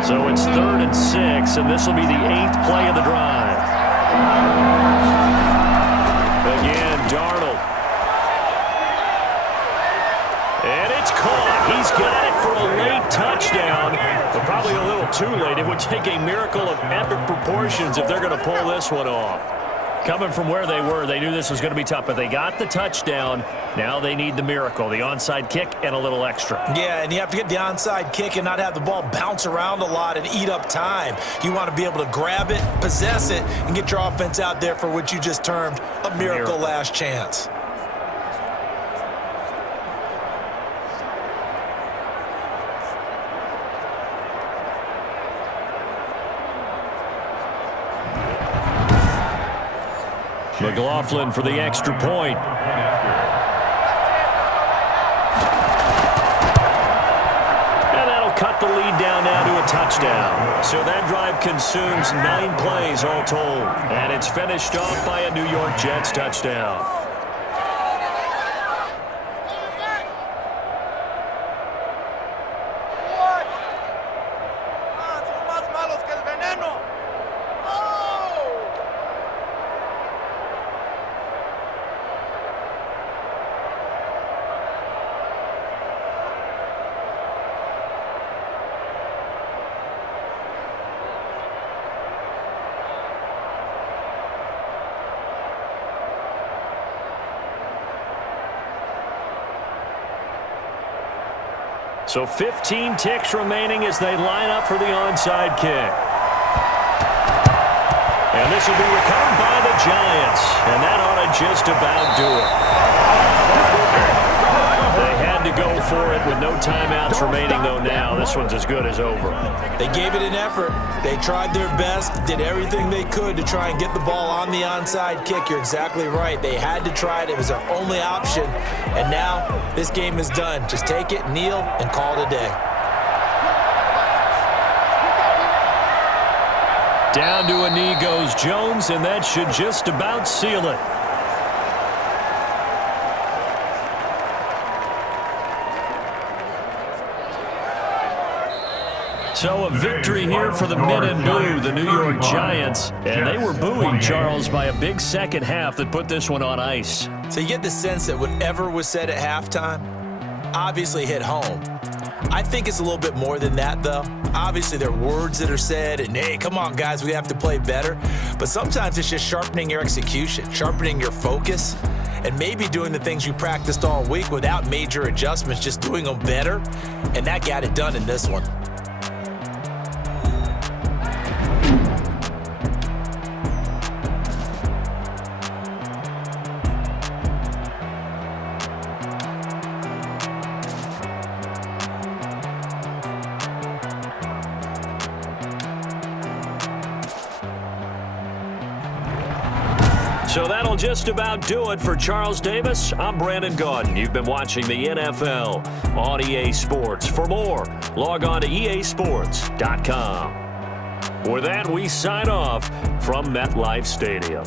So it's 3rd and 6, and this will be the 8th play of the drive. Again, Darnold. And it's caught. He's got it for a late touchdown, but probably a little too late. It would take a miracle of epic proportions if they're going to pull this one off. Coming from where they were, they knew this was going to be tough, but they got the touchdown. Now they need the miracle, the onside kick and a little extra. Yeah, and you have to get the onside kick and not have the ball bounce around a lot and eat up time. You want to be able to grab it, possess it, and get your offense out there for what you just termed a miracle last chance. McLaughlin for the extra point. And that'll cut the lead down now to a touchdown. So that drive consumes 9 plays all told. And it's finished off by a New York Jets touchdown. So 15 ticks remaining as they line up for the onside kick. And this will be recovered by the Giants. And that ought to just about do it. They had to go for it with no timeouts remaining, though. Now this one's as good as over. They gave it an effort. They tried their best, did everything they could to try and get the ball on the onside kick. You're exactly right. They had to try it. It was their only option. And now this game is done. Just take it, kneel, and call it a day. Down to a knee goes Jones, and that should just about seal it. So a victory here for the men in blue, the New York Giants. And they were booing Charles by a big second half that put this one on ice. So you get the sense that whatever was said at halftime obviously hit home. I think it's a little bit more than that, though. Obviously, there are words that are said, and hey, come on, guys, we have to play better. But sometimes it's just sharpening your execution, sharpening your focus, and maybe doing the things you practiced all week without major adjustments, just doing them better. And that got it done in this one. So that'll just about do it for Charles Davis. I'm Brandon Gaudin. You've been watching the NFL on EA Sports. For more, log on to easports.com. With that, we sign off from MetLife Stadium.